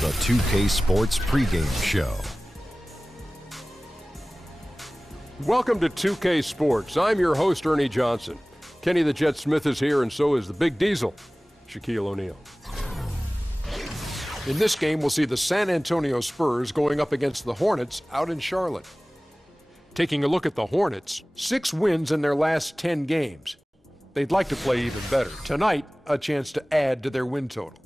the 2K Sports pregame show. Welcome to 2K Sports. I'm your host, Ernie Johnson. Kenny the Jet Smith is here, and so is the Big Diesel, Shaquille O'Neal. In this game, we'll see the San Antonio Spurs going up against the Hornets out in Charlotte. Taking a look at the Hornets, 6 wins in their last 10 games. They'd like to play even better. Tonight, a chance to add to their win total.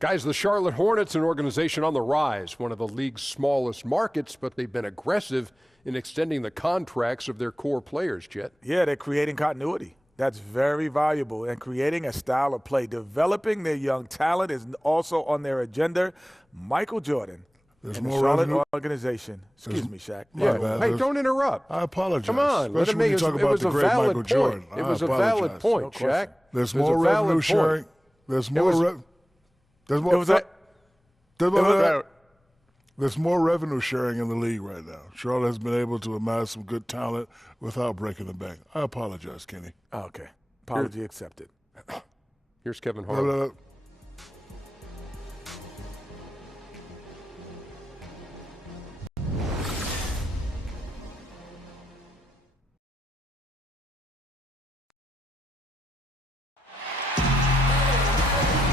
Guys, the Charlotte Hornets, an organization on the rise, one of the league's smallest markets, but they've been aggressive in extending the contracts of their core players, Jet. Yeah, they're creating continuity. That's very valuable, and creating a style of play. Developing their young talent is also on their agenda. Michael Jordan and the Charlotte organization. Excuse me, Shaq. Yeah. Hey, don't interrupt. I apologize. Come on. Let him make it. It was a valid point. It was a valid point, Shaq. There's more revenue sharing. There's more There's more revenue sharing in the league right now. Charlotte has been able to amass some good talent without breaking the bank. I apologize, Kenny. Okay. Apology accepted. Here's Kevin Harlan.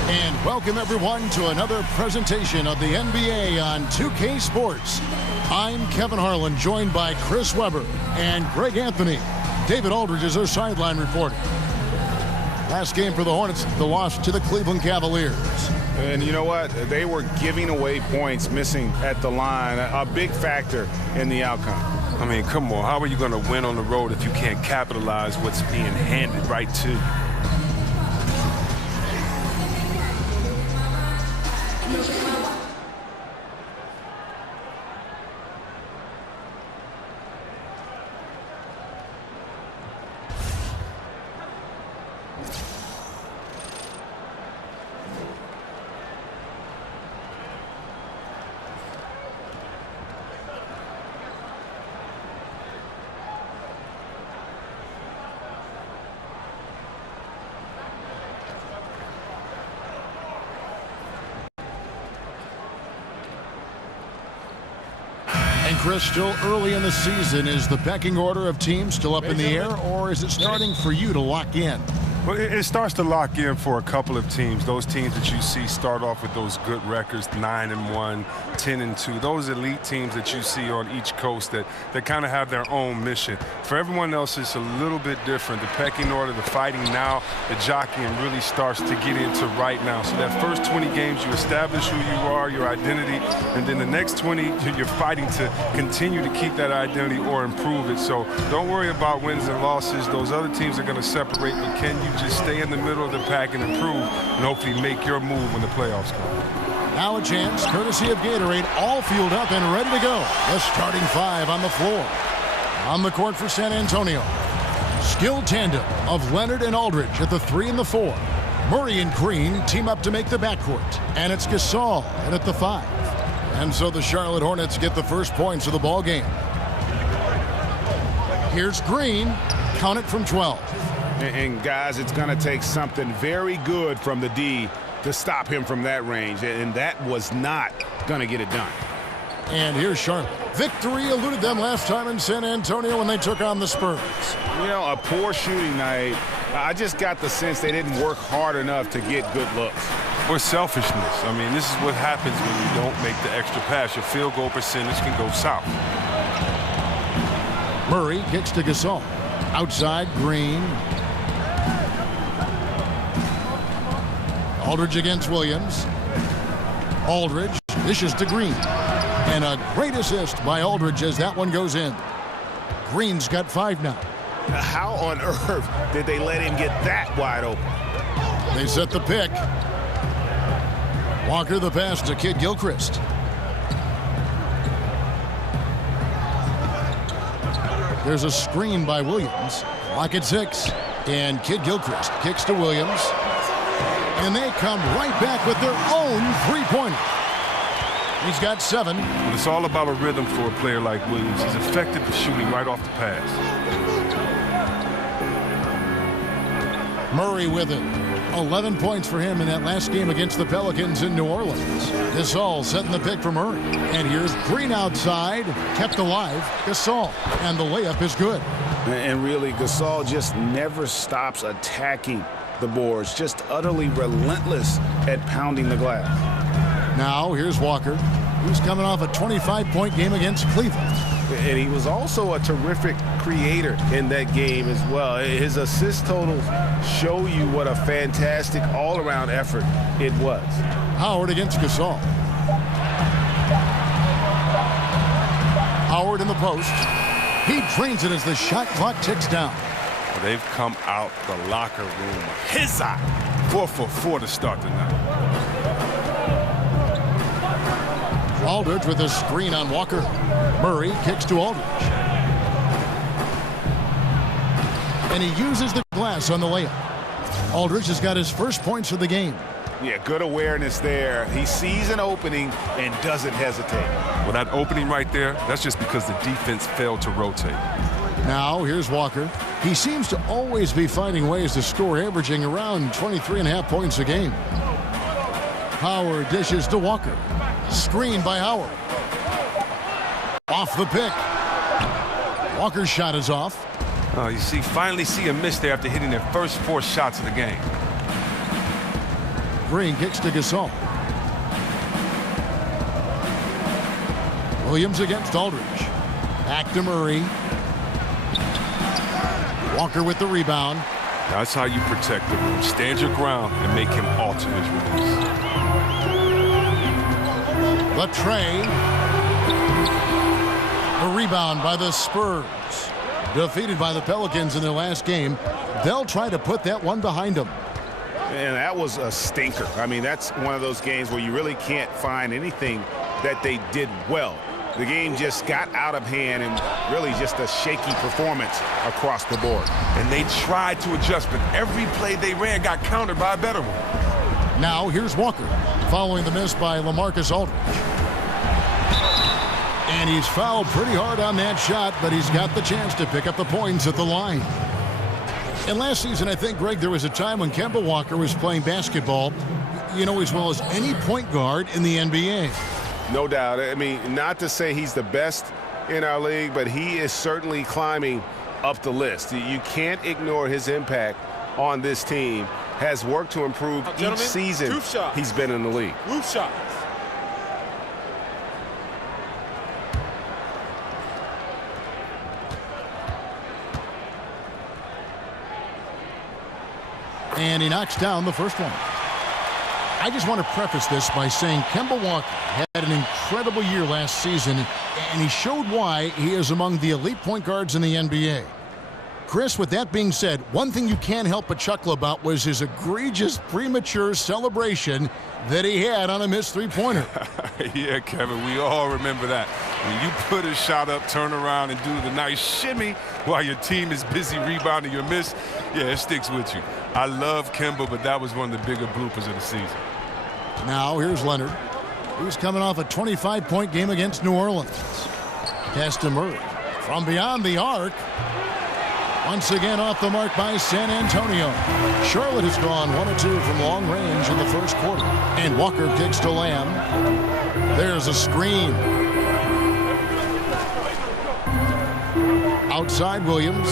And welcome everyone to another presentation of the NBA on 2K Sports. I'm Kevin Harlan, joined by Chris Webber and Greg Anthony. David Aldridge is our sideline reporter. Last game for the Hornets, the loss to the Cleveland Cavaliers. And you know what? They were giving away points, missing at the line, a big factor in the outcome. I mean, come on. How are you going to win on the road if you can't capitalize what's being handed right to you? And Chris, still early in the season, is the pecking order of teams still up in the air, or is it starting for you to lock in? Well, it starts to lock in for a couple of teams. Those teams that you see start off with those good records, 9-1, 10-2. Those elite teams that you see on each coast that kind of have their own mission. For everyone else, it's a little bit different. The pecking order, the fighting now, the jockeying really starts to get into right now. So that first 20 games, you establish who you are, your identity, and then the next 20, you're fighting to continue to keep that identity or improve it. So don't worry about wins and losses. Those other teams are going to separate, but can you just stay in the middle of the pack and improve and hopefully make your move when the playoffs come? Now a chance, courtesy of Gatorade, all fueled up and ready to go. The starting 5 on the floor. On the court for San Antonio. Skilled tandem of Leonard and Aldridge at the 3 and the 4. Murray and Green team up to make the backcourt. And it's Gasol in at the 5. And so the Charlotte Hornets get the first points of the ball game. Here's Green. Count it from 12. And guys, it's going to take something very good from the D to stop him from that range, and that was not going to get it done. And here's Charlotte. Victory eluded them last time in San Antonio when they took on the Spurs. You know, a poor shooting night. I just got the sense they didn't work hard enough to get good looks. Or selfishness. I mean, this is what happens when you don't make the extra pass. Your field goal percentage can go south. Murray kicks to Gasol. Outside, Green. Aldridge against Williams. Aldridge dishes to Green. And a great assist by Aldridge as that one goes in. Green's got 5 now. How on earth did they let him get that wide open? They set the pick. Walker the pass to Kid Gilchrist. There's a screen by Williams. Clock at 6. And Kid Gilchrist kicks to Williams. And they come right back with their own three-pointer. He's got 7. But it's all about a rhythm for a player like Williams. He's effective at shooting right off the pass. Murray with it. 11 points for him in that last game against the Pelicans in New Orleans. Gasol setting the pick for Murray. And here's Green outside, kept alive. Gasol, and the layup is good. And really, Gasol just never stops attacking the boards, just utterly relentless at pounding the glass. Now here's Walker, who's coming off a 25-point game against Cleveland. And he was also a terrific creator in that game as well. His assist totals show you what a fantastic all-around effort it was. Howard against Gasol. Howard in the post. He drains it as the shot clock ticks down. Well, they've come out the locker room. His eye. 4 for 4 to start the night. Aldridge with a screen on Walker. Murray kicks to Aldridge. And he uses the glass on the layup. Aldridge has got his first points of the game. Yeah, good awareness there. He sees an opening and doesn't hesitate. Well, that opening right there, that's just because the defense failed to rotate. Now, here's Walker. He seems to always be finding ways to score, averaging around 23.5 points a game. Howard dishes to Walker. Screen by Howard. Off the pick. Walker's shot is off. Oh, you finally see a miss there after hitting their first 4 shots of the game. Green kicks to Gasol. Williams against Aldridge. Back to Murray. Walker with the rebound. That's how you protect the rim. Stand your ground and make him alter his release. The tray. The rebound by the Spurs. Defeated by the Pelicans in their last game. They'll try to put that one behind them. And that was a stinker. I mean, that's one of those games where you really can't find anything that they did well. The game just got out of hand and really just a shaky performance across the board. And they tried to adjust, but every play they ran got countered by a better one. Now here's Walker following the miss by LaMarcus Aldridge. And he's fouled pretty hard on that shot, but he's got the chance to pick up the points at the line. And last season, I think, Greg, there was a time when Kemba Walker was playing basketball, you know, as well as any point guard in the NBA. No doubt. I mean, not to say he's the best in our league, but he is certainly climbing up the list. You can't ignore his impact on this team. Has worked to improve each season he's been in the league. Roof shots. And he knocks down the first one. I just want to preface this by saying Kemba Walker had an incredible year last season, and he showed why he is among the elite point guards in the NBA. Chris, with that being said, one thing you can't help but chuckle about was his egregious premature celebration that he had on a missed three-pointer. Yeah, Kevin, we all remember that. When you put a shot up, turn around, and do the nice shimmy while your team is busy rebounding your miss, yeah, it sticks with you. I love Kemba, but that was one of the bigger bloopers of the season. Now here's Leonard, who's coming off a 25-point game against New Orleans. Pass to Murray from beyond the arc. Once again off the mark by San Antonio. Charlotte has gone 1 of 2 from long range in the first quarter. And Walker kicks to Lamb. There's a screen. Outside Williams.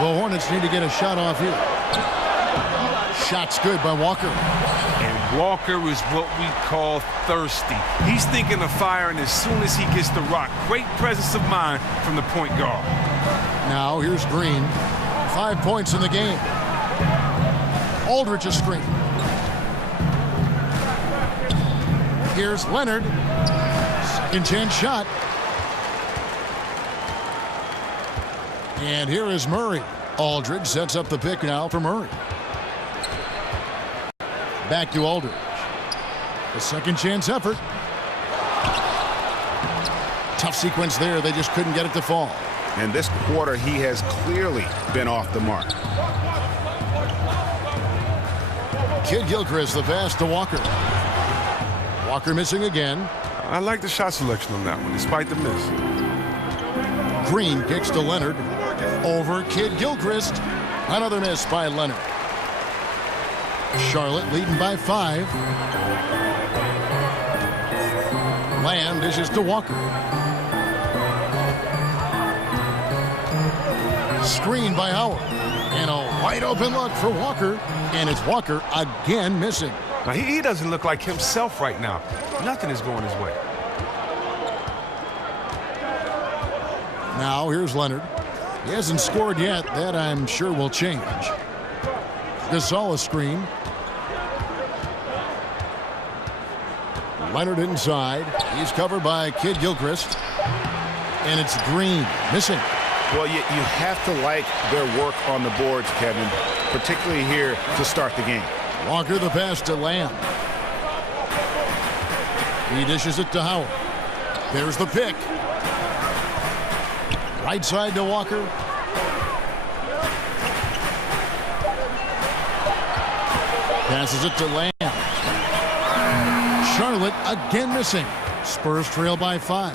The Hornets need to get a shot off here. Shot's good by Walker. And Walker is what we call thirsty. He's thinking of firing as soon as he gets the rock. Great presence of mind from the point guard. Now here's Green. 5 points in the game. Aldridge a screen. Here's Leonard. Second chance shot. And here is Murray. Aldridge sets up the pick now for Murray. Back to Aldridge. A second chance effort. Tough sequence there. They just couldn't get it to fall. And this quarter, he has clearly been off the mark. Kid Gilchrist, the pass to Walker. Walker missing again. I like the shot selection on that one, despite the miss. Green kicks to Leonard. Over Kid Gilchrist. Another miss by Leonard. Charlotte leading by 5. Lamb dishes to Walker. Screen by Howard. And a wide open look for Walker. And it's Walker again missing. Now, he doesn't look like himself right now. Nothing is going his way. Now here's Leonard. He hasn't scored yet. That I'm sure will change. Gasol a screen. Leonard inside. He's covered by Kid Gilchrist. And it's Green missing. Well, you have to like their work on the boards, Kevin, particularly here to start the game. Walker the pass to Lamb. He dishes it to Howard. There's the pick. Right side to Walker. Passes it to Lamb. Charlotte again missing. Spurs trail by 5.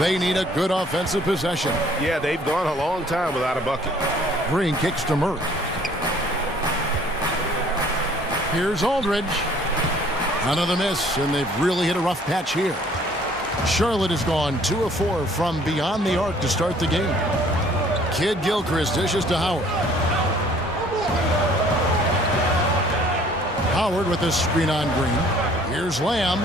They need a good offensive possession. Yeah, they've gone a long time without a bucket. Green kicks to Murray. Here's Aldridge. Another miss, and they've really hit a rough patch here. Charlotte has gone 2 of 4 from beyond the arc to start the game. Kid Gilchrist dishes to Howard. Howard with a screen on Green. Here's Lamb.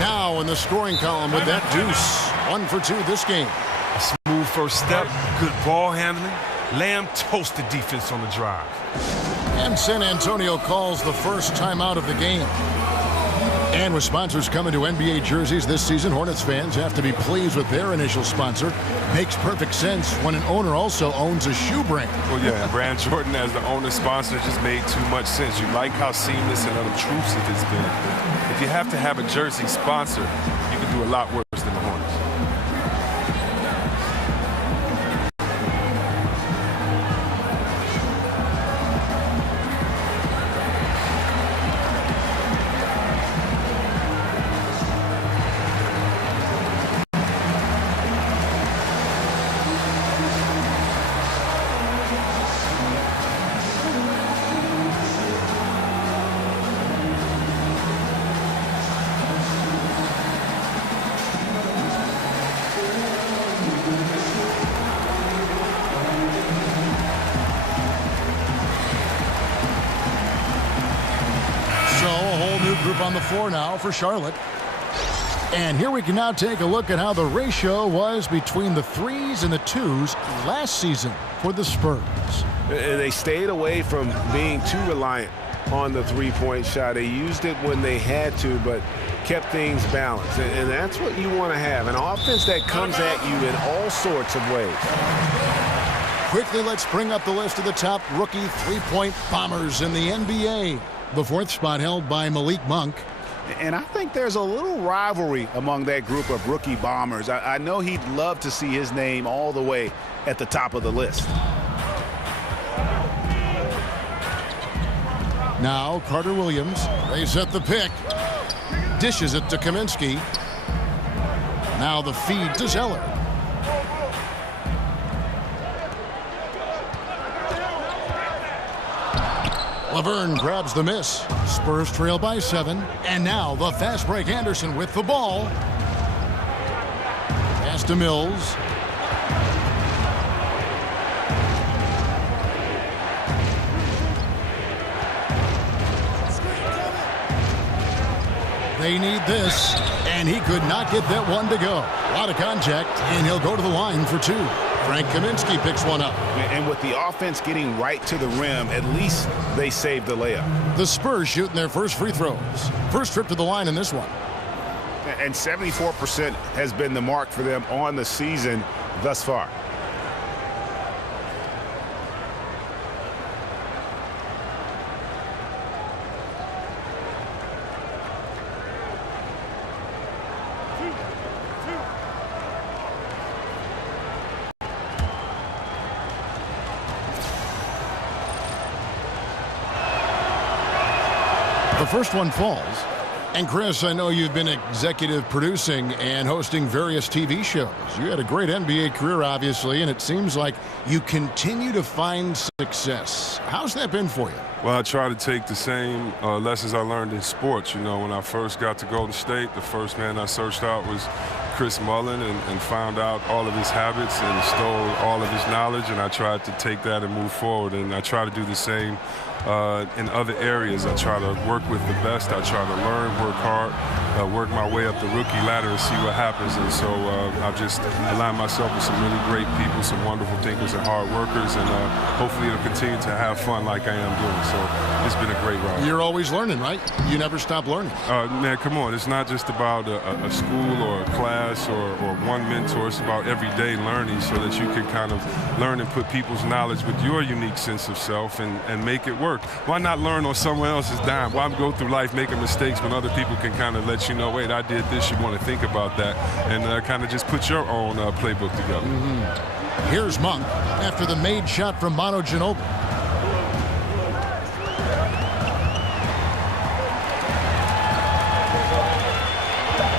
Now in the scoring column with that deuce. 1 for 2 this game. A smooth first step, good ball handling. Lamb toasted defense on the drive. And San Antonio calls the first timeout of the game. And with sponsors coming to NBA jerseys this season, Hornets fans have to be pleased with their initial sponsor. Makes perfect sense when an owner also owns a shoe brand. Well, yeah, Brand Jordan as the owner sponsor just made too much sense. You like how seamless and unobtrusive it's been. If you have to have a jersey sponsor, you can do a lot worse than the Hornets. Group on the floor now for Charlotte. And here we can now take a look at how the ratio was between the 3s and the 2s last season for the Spurs. They stayed away from being too reliant on the three-point shot. They used it when they had to, but kept things balanced. And that's what you want to have, an offense that comes at you in all sorts of ways. Quickly, let's bring up the list of the top rookie three-point bombers in the NBA. The 4th spot held by Malik Monk. And I think there's a little rivalry among that group of rookie bombers. I know he'd love to see his name all the way at the top of the list. Now Carter Williams. They set the pick. Dishes it to Kaminsky. Now the feed to Zeller. Laverne grabs the miss. Spurs trail by 7. And now the fast break Anderson with the ball. Pass to Mills. They need this. And he could not get that one to go. A lot of contact, and he'll go to the line for 2. Frank Kaminsky picks one up. And with the offense getting right to the rim, at least they saved the layup. The Spurs shooting their first free throws. First trip to the line in this one. And 74% has been the mark for them on the season thus far. The first one falls. And Chris, I know you've been executive producing and hosting various TV shows. You had a great NBA career, obviously, and it seems like you continue to find success. How's that been for you? Well, I try to take the same lessons I learned in sports. You know, when I first got to Golden State, the first man I searched out was Chris Mullin and found out all of his habits and stole all of his knowledge, and I tried to take that and move forward, and I try to do the same in other areas. I try to work with the best. I try to learn, work hard, work my way up the rookie ladder and see what happens. And so I've just aligned myself with some really great people, some wonderful thinkers and hard workers, and hopefully it'll continue to have fun like I am doing. So it's been a great ride. You're always learning, right? You never stop learning. Man, come on. It's not just about a school or a class or one mentor. It's about everyday learning so that you can kind of learn and put people's knowledge with your unique sense of self and make it work. Why not learn on someone else's dime? Why go through life making mistakes when other people can kind of let you know, wait, I did this, you want to think about that, and kind of just put your own playbook together. Here's Monk after the made shot from Myleauge.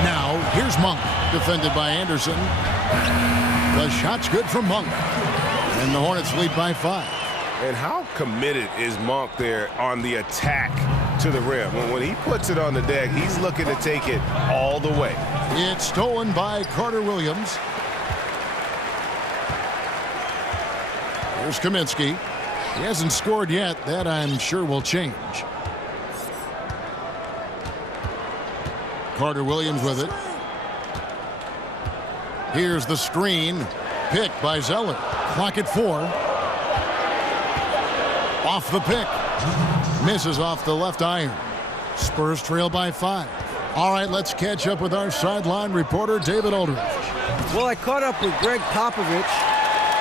Now, here's Monk, defended by Anderson. The shot's good from Monk, and the Hornets lead by 5. And how committed is Monk there on the attack to the rim? When he puts it on the deck, he's looking to take it all the way. It's stolen by Carter Williams. Here's Kaminsky. He hasn't scored yet. That, I'm sure, will change. Carter Williams with it. Here's the screen. Picked by Zeller. Clock at 4. Off the pick. Misses off the left iron. Spurs trail by 5. All right, let's catch up with our sideline reporter, David Aldridge. Well, I caught up with Greg Popovich.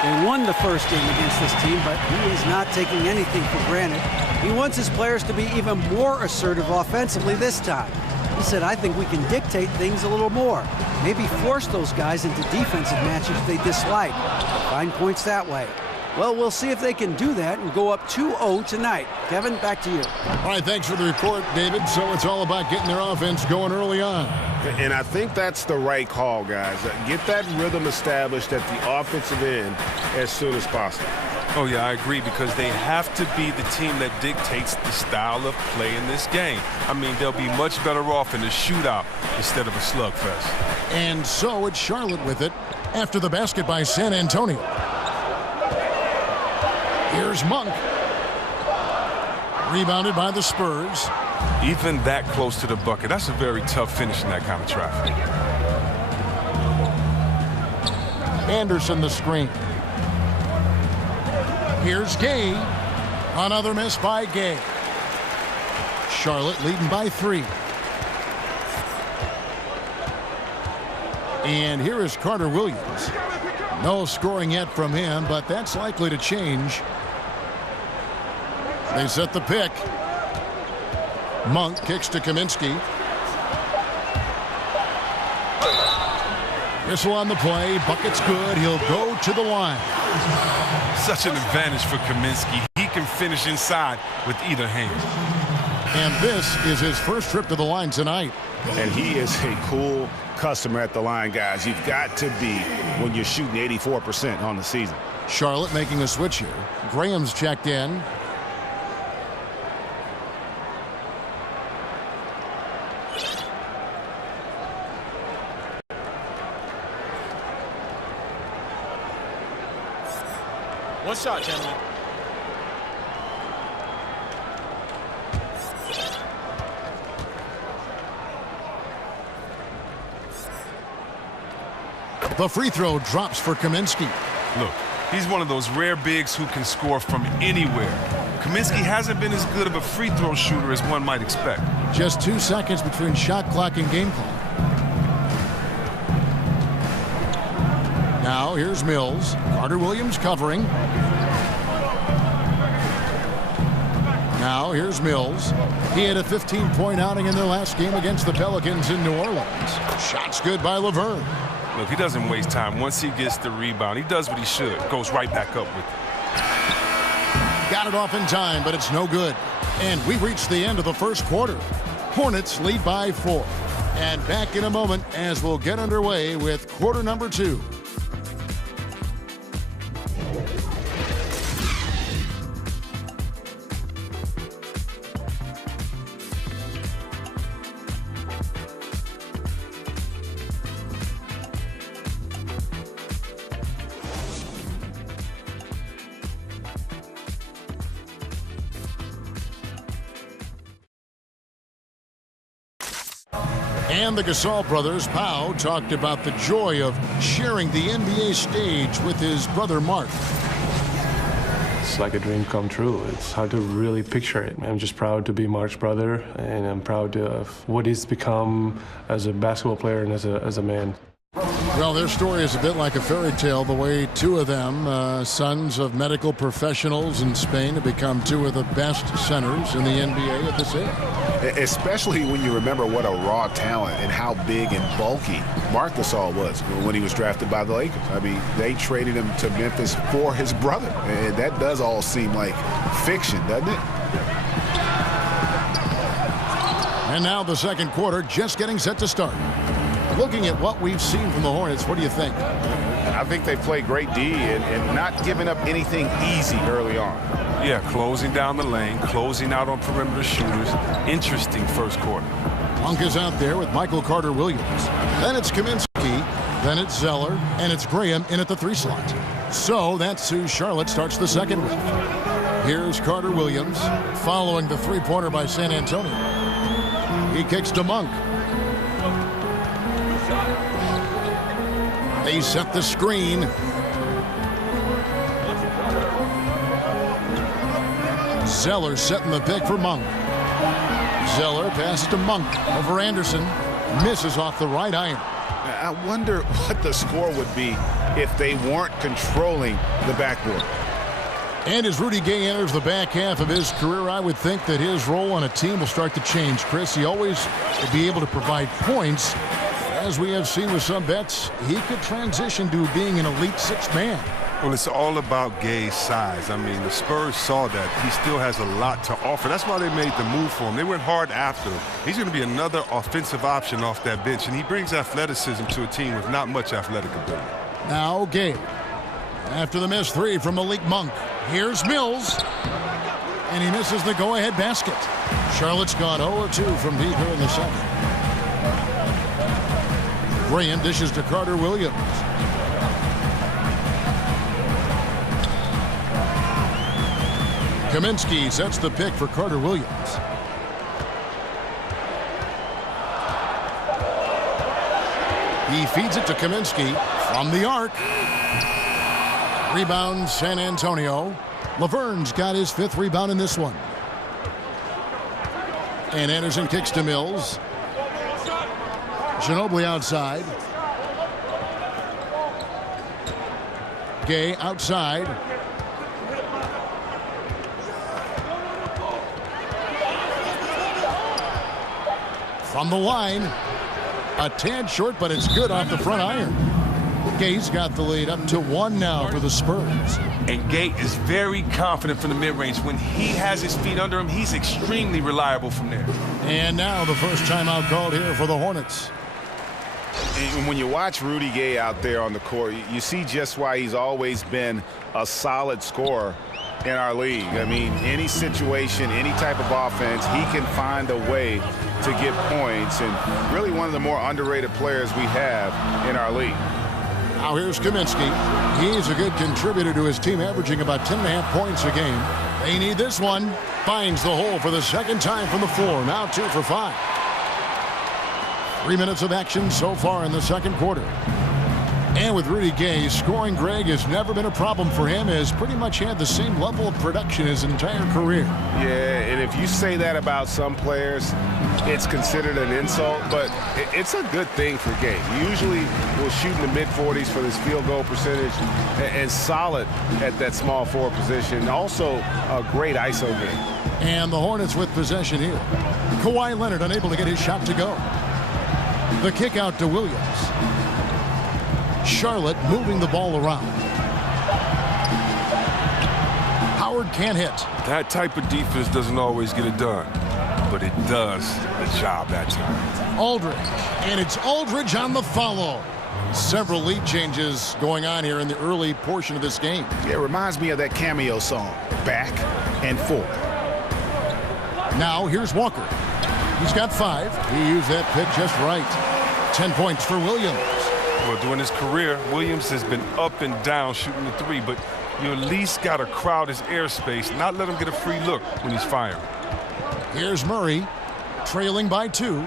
They won the first game against this team, but he is not taking anything for granted. He wants his players to be even more assertive offensively this time. He said, I think we can dictate things a little more. Maybe force those guys into defensive matchups they dislike. Find points that way. Well, we'll see if they can do that and go up 2-0 tonight. Kevin, back to you. All right, thanks for the report, David. So it's all about getting their offense going early on. And I think that's the right call, guys. Get that rhythm established at the offensive end as soon as possible. Oh, yeah, I agree, because they have to be the team that dictates the style of play in this game. I mean, they'll be much better off in a shootout instead of a slugfest. And so it's Charlotte with it after the basket by San Antonio. Here's Monk. Rebounded by the Spurs. Even that close to the bucket, that's a very tough finish in that kind of traffic. Anderson the screen. Here's Gay. Another miss by Gay. Charlotte leading by 3. And here is Carter Williams. No scoring yet from him, but that's likely to change. They set the pick. Monk kicks to Kaminsky. Whistle on the play. Bucket's good. He'll go to the line. Such an advantage for Kaminsky. He can finish inside with either hand. And this is his first trip to the line tonight. And he is a cool customer at the line, guys. You've got to be when you're shooting 84% on the season. Charlotte making a switch here. Graham's checked in. One shot, gentlemen. The free throw drops for Kaminsky. Look, he's one of those rare bigs who can score from anywhere. Kaminsky hasn't been as good of a free throw shooter as one might expect. Just 2 seconds between shot clock and game clock. Now here's Mills. Carter Williams covering. Now here's Mills. He had a 15-point outing in their last game against the Pelicans in New Orleans. Shot's good by Laverne. Look, he doesn't waste time. Once he gets the rebound, he does what he should. Goes right back up with it. Got it off in time, but it's no good. And we've reached the end of the first quarter. Hornets lead by 4. And back in a moment as we'll get underway with quarter number 2. And the Gasol brothers, Pau, talked about the joy of sharing the NBA stage with his brother Mark. It's like a dream come true. It's hard to really picture it. I'm just proud to be Mark's brother, and I'm proud of what he's become as a basketball player and as a man. Well, their story is a bit like a fairy tale, the way two of them, sons of medical professionals in Spain, have become two of the best centers in the NBA at this age. Especially when you remember what a raw talent and how big and bulky Marc Gasol was when he was drafted by the Lakers. I mean, they traded him to Memphis for his brother. And that does all seem like fiction, doesn't it? And now the second quarter just getting set to start. Looking at what we've seen from the Hornets, what do you think? I think they play great D and not giving up anything easy early on. Yeah, closing down the lane, closing out on perimeter shooters. Interesting first quarter. Monk is out there with Michael Carter-Williams. Then it's Kaminsky, then it's Zeller, and it's Graham in at the 3 slot. So that's who Charlotte starts the second with. Here's Carter-Williams following the three-pointer by San Antonio. He kicks to Monk. They set the screen. Zeller setting the pick for Monk. Zeller passes to Monk over Anderson. Misses off the right iron. I wonder what the score would be if they weren't controlling the backboard. And as Rudy Gay enters the back half of his career, I would think that his role on a team will start to change. Chris, he always will be able to provide points. As we have seen with some vets, he could transition to being an elite 6-man. Well, it's all about Gay's size. I mean, the Spurs saw that. He still has a lot to offer. That's why they made the move for him. They went hard after him. He's going to be another offensive option off that bench, and he brings athleticism to a team with not much athletic ability. Now Gay. After the missed 3 from Malik Monk. Here's Mills. And he misses the go-ahead basket. Charlotte's gone 0-2 from deep here in the second. Graham dishes to Carter-Williams. Kaminsky sets the pick for Carter-Williams. He feeds it to Kaminsky from the arc. Rebound San Antonio. Laverne's got his 5th rebound in this one. And Anderson kicks to Mills. Ginobili outside. Gay outside. From the line. A tad short, but it's good off the front iron. Gay's got the lead up to 1 now for the Spurs. And Gay is very confident from the mid-range. When he has his feet under him, he's extremely reliable from there. And now the first timeout called here for the Hornets. And when you watch Rudy Gay out there on the court, you see just why he's always been a solid scorer in our league. I mean, any situation, any type of offense, he can find a way to get points, and really one of the more underrated players we have in our league. Now here's Kaminsky. He's a good contributor to his team, averaging about 10.5 points a game. They need this one. Finds the hole for the second time from the floor. Now 2 for 5. 3 minutes of action so far in the second quarter. And with Rudy Gay, scoring, Greg, has never been a problem for him. Has pretty much had the same level of production his entire career. Yeah, and if you say that about some players, it's considered an insult, but it's a good thing for Gay. He usually will shoot in the mid-40s for his field goal percentage and solid at that small forward position. Also, a great ISO game. And the Hornets with possession here. Kawhi Leonard unable to get his shot to go. The kick out to Williams. Charlotte moving the ball around. Howard can't hit. That type of defense doesn't always get it done. but it does the job that time. Aldridge, and it's Aldridge on the follow. Several lead changes going on here in the early portion of this game. It reminds me of that cameo song, Back and Forth. Now here's Walker. He's got 5. He used that pick just right. 10 points for Williams. Well, during his career, Williams has been up and down shooting the 3, but you at least got to crowd his airspace, not let him get a free look when he's firing. Here's Murray, trailing by 2.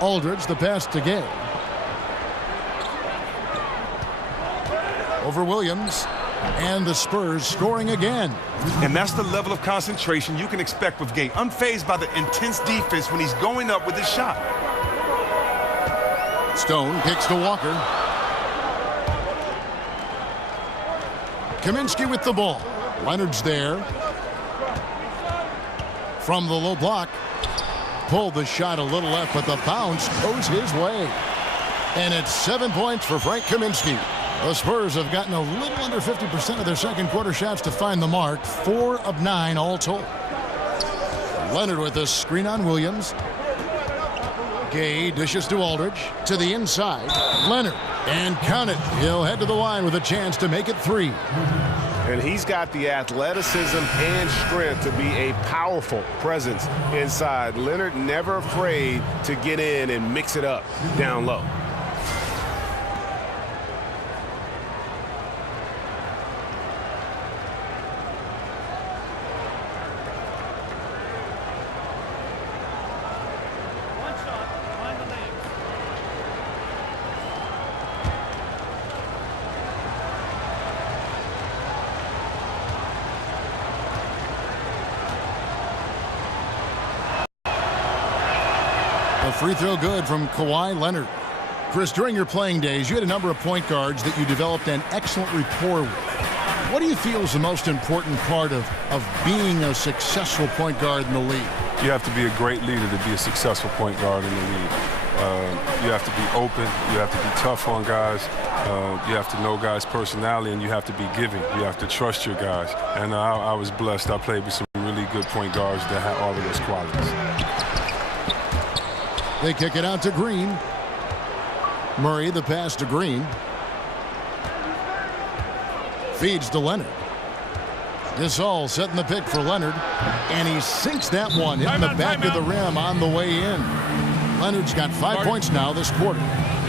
Aldridge, the pass to Gay. Over Williams, and the Spurs scoring again. And that's the level of concentration you can expect with Gay, unfazed by the intense defense when he's going up with his shot. Stone kicks to Walker. Kaminsky with the ball. Leonard's there. From the low block. Pulled the shot a little left, but the bounce goes his way. And it's 7 points for Frank Kaminsky. The Spurs have gotten a little under 50% of their second quarter shots to find the mark. 4 of 9 all told. Leonard with a screen on Williams. Gay dishes to Aldridge. To the inside. Leonard. And count it. He'll head to the line with a chance to make it 3. And he's got the athleticism and strength to be a powerful presence inside. Leonard never afraid to get in and mix it up down low. Free throw good from Kawhi Leonard. Chris, during your playing days, you had a number of point guards that you developed an excellent rapport with. What do you feel is the most important part of being a successful point guard in the league? You have to be a great leader to be a successful point guard in the league. You have to be open. You have to be tough on guys. You have to know guys' personality, and you have to be giving. You have to trust your guys. And I was blessed. I played with some really good point guards that had all of those qualities. They kick it out to Green. Murray, the pass to Green. Feeds to Leonard. Gasol setting the pick for Leonard. And he sinks that one, hitting the back of the rim on the way in. Leonard's got 5 points now this quarter.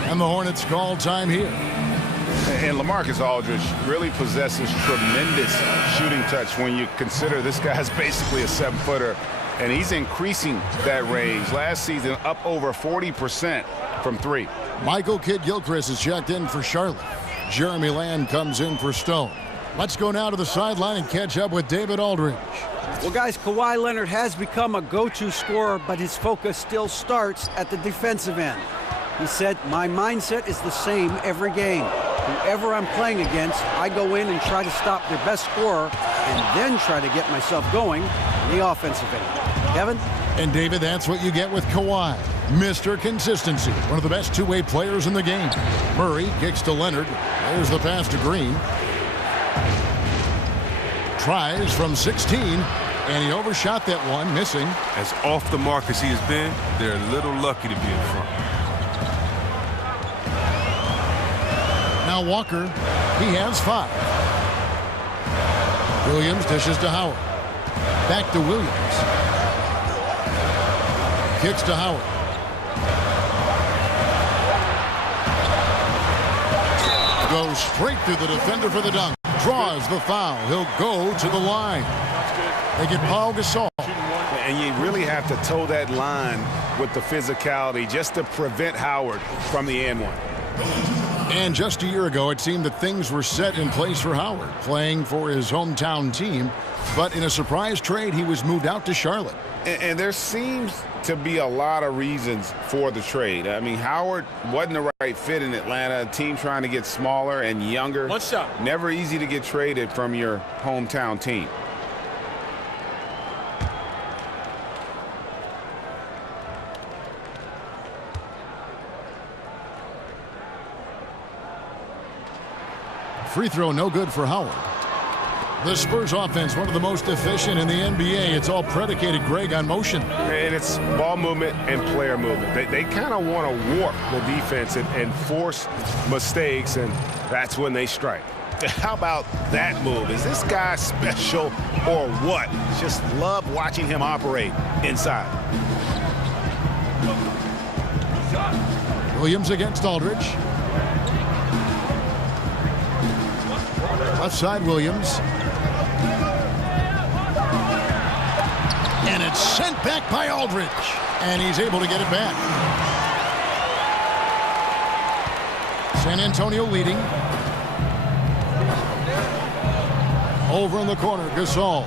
And the Hornets call time here. And LaMarcus Aldridge really possesses tremendous shooting touch when you consider this guy's basically a 7-footer. And he's increasing that range. Last season, up over 40% from 3. Michael Kidd-Gilchrist is checked in for Charlotte. Jeremy Lamb comes in for Stone. Let's go now to the sideline and catch up with David Aldridge. Well, guys, Kawhi Leonard has become a go-to scorer, but his focus still starts at the defensive end. He said, my mindset is the same every game. Whoever I'm playing against, I go in and try to stop their best scorer and then try to get myself going in the offensive end. Kevin? And David, that's what you get with Kawhi. Mr. Consistency, one of the best two-way players in the game. Murray kicks to Leonard. There's the pass to Green. Tries from 16, and he overshot that one, missing. As off the mark as he has been, they're a little lucky to be in front. Now Walker, he has 5. Williams dishes to Howard. Back to Williams. Kicks to Howard. Goes straight through the defender for the dunk. Draws the foul. He'll go to the line. They get Paul Gasol. And you really have to toe that line with the physicality just to prevent Howard from the and one. And just a year ago, it seemed that things were set in place for Howard, playing for his hometown team. But in a surprise trade, he was moved out to Charlotte. And there seems to be a lot of reasons for the trade. I mean, Howard wasn't the right fit in Atlanta, a team trying to get smaller and younger. One shot. Never easy to get traded from your hometown team. Free throw no good for Howard. The Spurs offense, one of the most efficient in the NBA. It's all predicated, Greg, on motion. And it's ball movement and player movement. They kind of want to warp the defense and force mistakes, and that's when they strike. How about that move? Is this guy special or what? Just love watching him operate inside. Williams against Aldridge. Left side, Williams. And it's sent back by Aldridge. And he's able to get it back. San Antonio leading. Over in the corner, Gasol.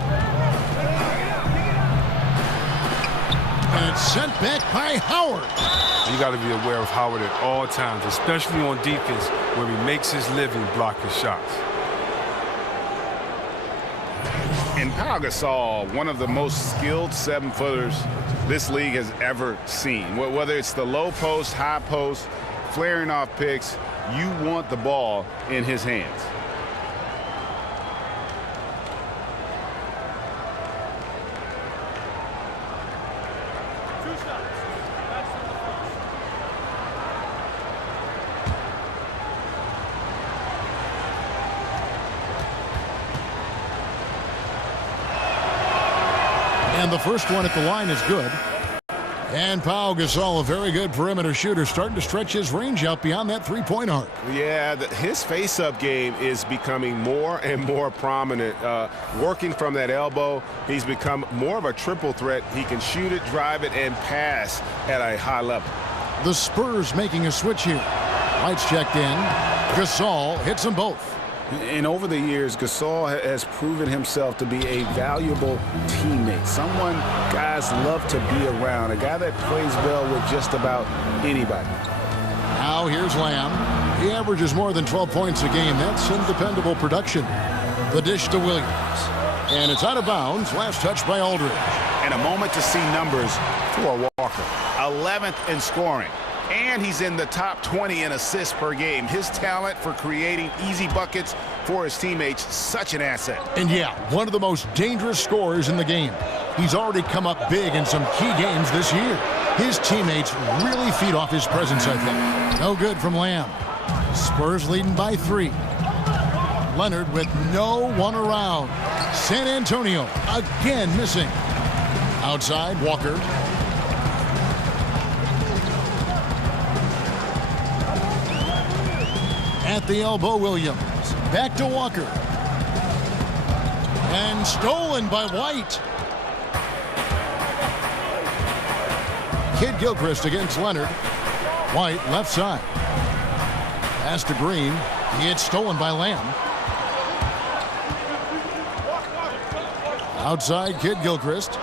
And it's sent back by Howard. You got to be aware of Howard at all times, especially on defense, where he makes his living blocking shots. And Pau Gasol, one of the most skilled 7-footers this league has ever seen. Whether it's the low post, high post, flaring off picks, you want the ball in his hands. And the first one at the line is good. And Pau Gasol, a very good perimeter shooter, starting to stretch his range out beyond that three-point arc. Yeah, his face-up game is becoming more and more prominent. Working from that elbow, he's become more of a triple threat. He can shoot it, drive it, and pass at a high level. The Spurs making a switch here. White's checked in. Gasol hits them both. And over the years, Gasol has proven himself to be a valuable teammate, someone guys love to be around, a guy that plays well with just about anybody. Now here's Lamb. He averages more than 12 points a game. That's some dependable production. The dish to Williams. And it's out of bounds. Last touch by Aldridge. And a moment to see numbers for Walker. 11th in scoring. And he's in the top 20 in assists per game. His talent for creating easy buckets for his teammates, such an asset. And yeah, one of the most dangerous scorers in the game. He's already come up big in some key games this year. His teammates really feed off his presence, I think. No good from Lamb. Spurs leading by 3. Leonard with no one around. San Antonio again missing. Outside, Walker. At the elbow, Williams. Back to Walker. And stolen by White. Kid Gilchrist against Leonard. White left side. Pass to Green. He gets stolen by Lamb. Outside, Kid Gilchrist.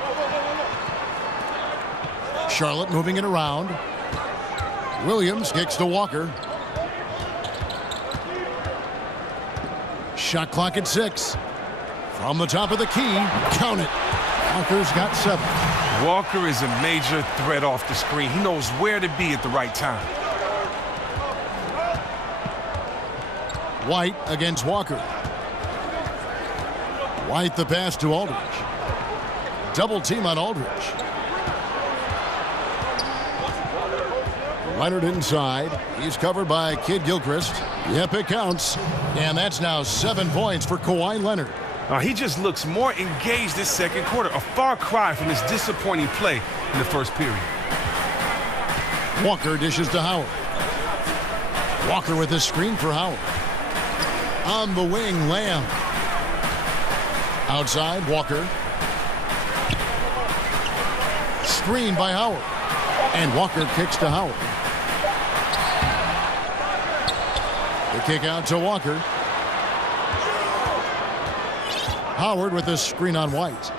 Charlotte moving it around. Williams kicks to Walker. Shot clock at 6. From the top of the key, count it. Walker's got 7. Walker is a major threat off the screen. He knows where to be at the right time. White against Walker. White the pass to Aldridge. Double team on Aldridge. Leonard inside. He's covered by Kid Gilchrist. Yep, it counts. And that's now 7 points for Kawhi Leonard. He just looks more engaged this second quarter. A far cry from his disappointing play in the first period. Walker dishes to Howard. Walker with his screen for Howard. On the wing, Lamb. Outside, Walker. Screen by Howard. And Walker kicks to Howard. The kick out to Walker. Howard with a screen on White.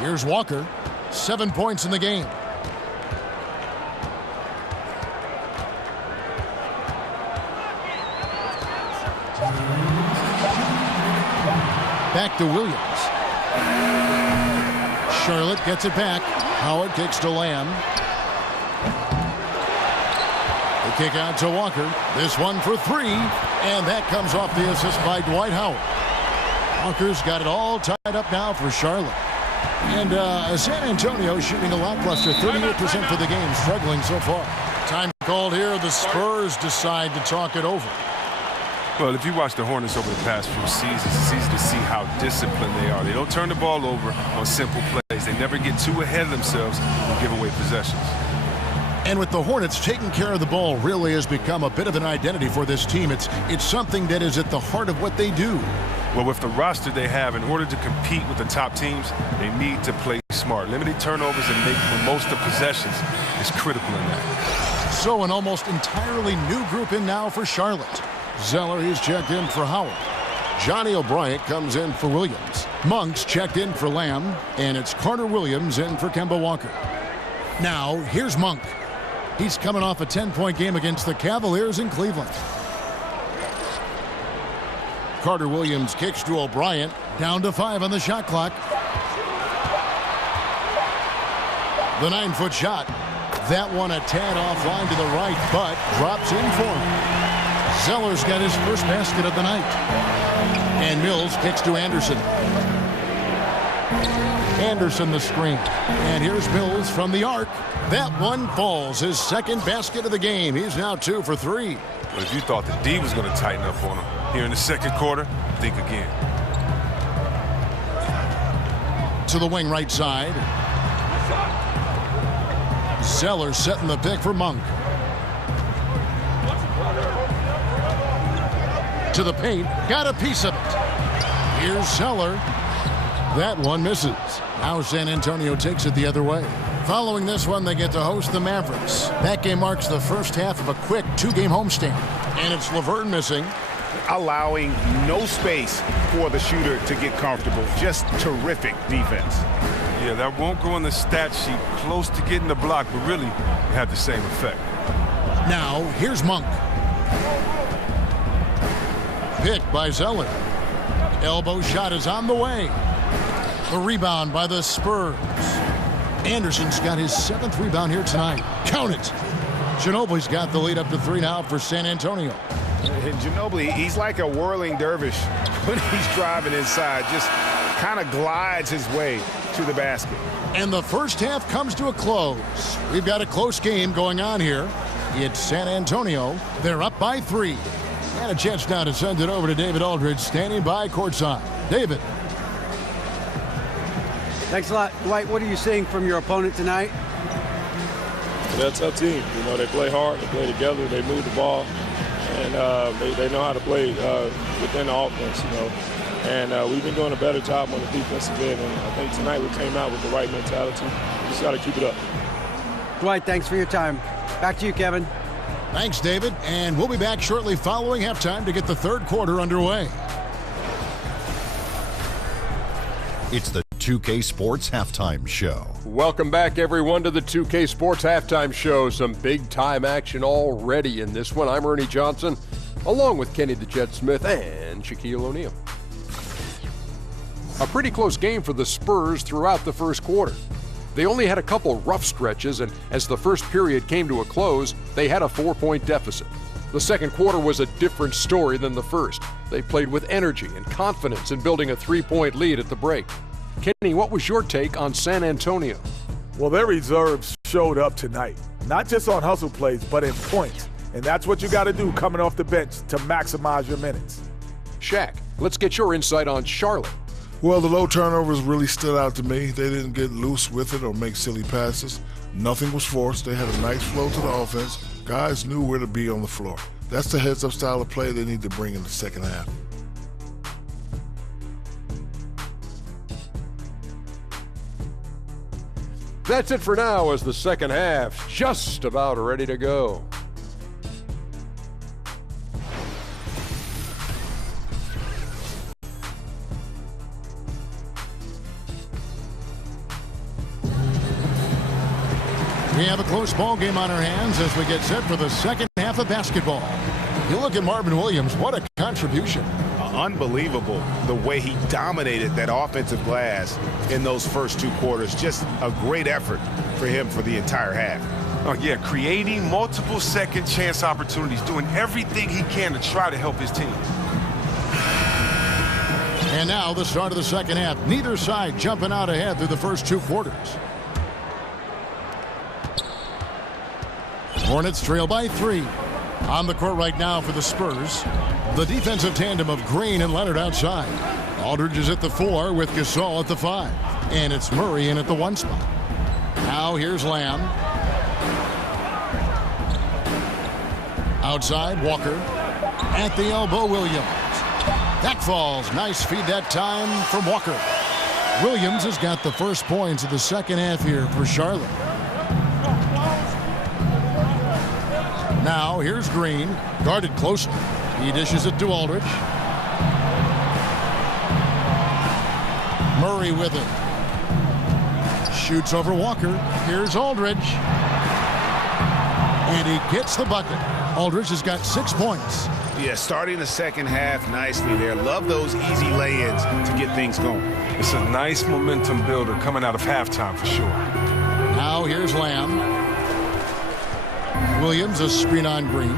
Here's Walker. 7 points in the game. Back to Williams. Charlotte gets it back. Howard kicks to Lamb. The kick out to Walker. This one for three, and that comes off the assist by Dwight Howard. Walker's got it all tied up now for Charlotte. And San Antonio shooting a lackluster 38% for the game, struggling so far. Time called here. The Spurs decide to talk it over. Well, if you watch the Hornets over the past few seasons, it's easy to see how disciplined they are. They don't turn the ball over on simple plays. They never get too ahead of themselves and give away possessions. And with the Hornets, taking care of the ball really has become a bit of an identity for this team. It's something that is at the heart of what they do. Well, with the roster they have, in order to compete with the top teams, they need to play smart. Limited turnovers and make the most of possessions is critical in that. So an almost entirely new group in now for Charlotte. Zeller, he's checked in for Howard. Johnny O'Bryant comes in for Williams. Monk's checked in for Lamb, and it's Carter Williams in for Kemba Walker. Now, here's Monk. He's coming off a 10-point game against the Cavaliers in Cleveland. Carter Williams kicks to O'Bryant. Down to 5 on the shot clock. The 9-foot shot. That one a tad offline to the right, but drops in for him. Zeller's got his first basket of the night. And Mills kicks to Anderson. Anderson the screen. And here's Mills from the arc. That one falls. His second basket of the game. He's now 2 for 3. But if you thought the D was going to tighten up on him here in the second quarter, think again. To the wing right side. Zeller setting the pick for Monk. To the paint. Got a piece of it. Here's Zeller. That one misses. Now San Antonio takes it the other way. Following this one, they get to host the Mavericks. That game marks the first half of a quick 2-game homestand. And it's Laverne missing. Allowing no space for the shooter to get comfortable. Just terrific defense. Yeah, that won't go on the stat sheet. Close to getting the block, but really it had the same effect. Now, here's Monk. Picked by Zeller. Elbow shot is on the way. The rebound by the Spurs. Anderson's got his 7th rebound here tonight. Count it. Ginobili's got the lead up to 3 now for San Antonio. And Ginobili, he's like a whirling dervish when he's driving inside. Just kind of glides his way to the basket. And the first half comes to a close. We've got a close game going on here. It's San Antonio. They're up by 3. And a chance now to send it over to David Aldridge, standing by courtside. David. Thanks a lot. Dwight, what are you seeing from your opponent tonight? They're a tough team. You know, they play hard, they play together, they move the ball, and they know how to play within the offense, you know. And we've been doing a better job on the defensive end, and I think tonight we came out with the right mentality. We just got to keep it up. Dwight, thanks for your time. Back to you, Kevin. Thanks, David. And we'll be back shortly following halftime to get the third quarter underway. It's the 2K Sports Halftime Show. Welcome back, everyone, to the 2K Sports Halftime Show. Some big-time action already in this one. I'm Ernie Johnson, along with Kenny the Jet Smith and Shaquille O'Neal. A pretty close game for the Spurs throughout the first quarter. They only had a couple rough stretches, and as the first period came to a close, they had a 4-point deficit. The second quarter was a different story than the first. They played with energy and confidence in building a 3-point lead at the break. Kenny, what was your take on San Antonio? Well, their reserves showed up tonight, not just on hustle plays, but in points. And that's what you got to do coming off the bench to maximize your minutes. Shaq, let's get your insight on Charlotte. Well, the low turnovers really stood out to me. They didn't get loose with it or make silly passes. Nothing was forced. They had a nice flow to the offense. Guys knew where to be on the floor. That's the heads-up style of play they need to bring in the second half. That's it for now as the second half just about ready to go. We have a close ball game on our hands as we get set for the second half of basketball. You look at Marvin Williams, what a contribution. Unbelievable the way he dominated that offensive glass in those first 2 quarters. Just a great effort for him for the entire half. Oh, yeah, creating multiple second chance opportunities, doing everything he can to try to help his team. And now the start of the second half. Neither side jumping out ahead through the first 2 quarters. Hornets trail by 3. On the court right now for the Spurs, the defensive tandem of Green and Leonard outside. Aldridge is at the 4 with Gasol at the 5. And it's Murray in at the 1 spot. Now here's Lamb. Outside, Walker. At the elbow, Williams. That falls. Nice feed that time from Walker. Williams has got the first points of the second half here for Charlotte. Now here's Green, guarded closely. He dishes it to Aldridge. Murray with it. Shoots over Walker. Here's Aldridge. And he gets the bucket. Aldridge has got 6 points. Yeah, starting the second half nicely there. Love those easy lay-ins to get things going. It's a nice momentum builder coming out of halftime for sure. Now here's Lamb. Williams, a screen on Green.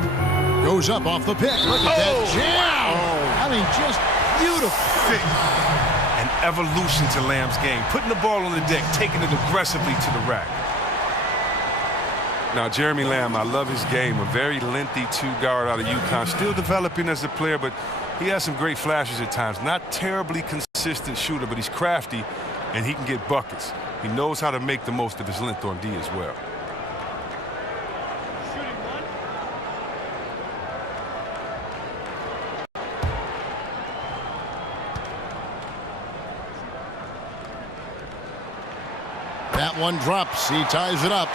Goes up off the pick. Look at that jam. I mean, just beautiful. An evolution to Lamb's game. Putting the ball on the deck, taking it aggressively to the rack. Now, Jeremy Lamb, I love his game. A very lengthy 2-guard out of UConn. Still developing as a player, but he has some great flashes at times. Not terribly consistent shooter, but he's crafty, and he can get buckets. He knows how to make the most of his length on D as well. That one drops. He ties it up.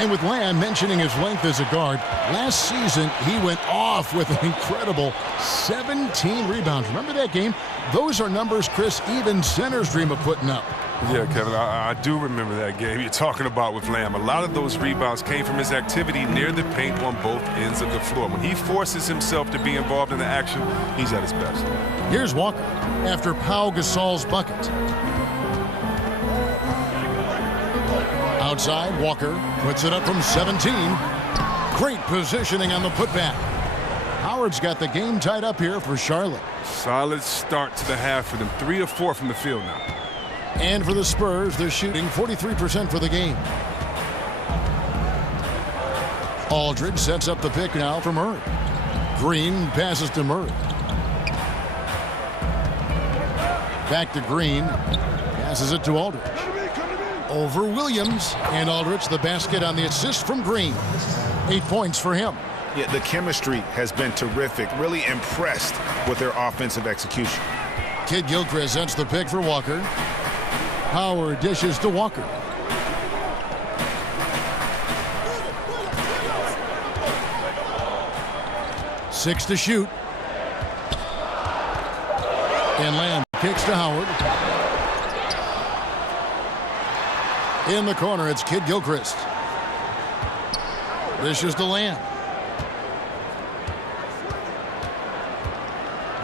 And with Lamb mentioning his length as a guard, last season he went off with an incredible 17 rebounds. Remember that game? Those are numbers, Chris, even centers dream of putting up. Yeah, Kevin, I do remember that game you're talking about with Lamb. A lot of those rebounds came from his activity near the paint on both ends of the floor. When he forces himself to be involved in the action, he's at his best. Here's Walker after Pau Gasol's bucket. Outside, Walker puts it up from 17. Great positioning on the putback. Howard's got the game tied up here for Charlotte. Solid start to the half for them. 3 of 4 from the field now. And for the Spurs, they're shooting 43% for the game. Aldridge sets up the pick now for Murray. Green passes to Murray. Back to Green. Passes it to Aldridge. Over Williams, and Aldridge the basket on the assist from Green. 8 points for him. Yeah, the chemistry has been terrific. Really impressed with their offensive execution. Kid Gilchrist sets the pick for Walker. Howard dishes to Walker. Six to shoot. And Lamb kicks to Howard. In the corner, it's Kid Gilchrist. Dishes to Lamb.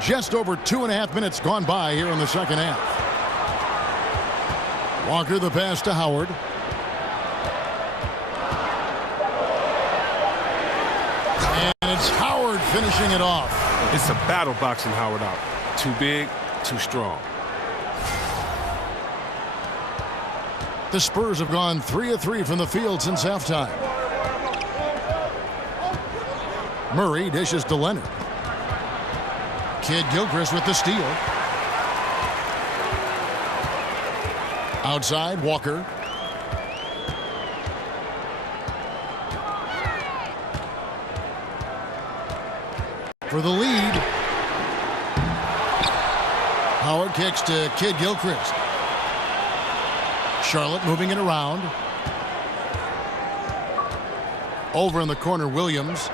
Just over 2.5 minutes gone by here in the second half. Walker the pass to Howard. And it's Howard finishing it off. It's a battle boxing Howard out. Too big, too strong. The Spurs have gone 3 of 3 from the field since halftime. Murray dishes to Leonard. Kid Gilchrist with the steal. Outside, Walker. For the lead. Howard kicks to Kid Gilchrist. Charlotte moving it around. Over in the corner, Williams.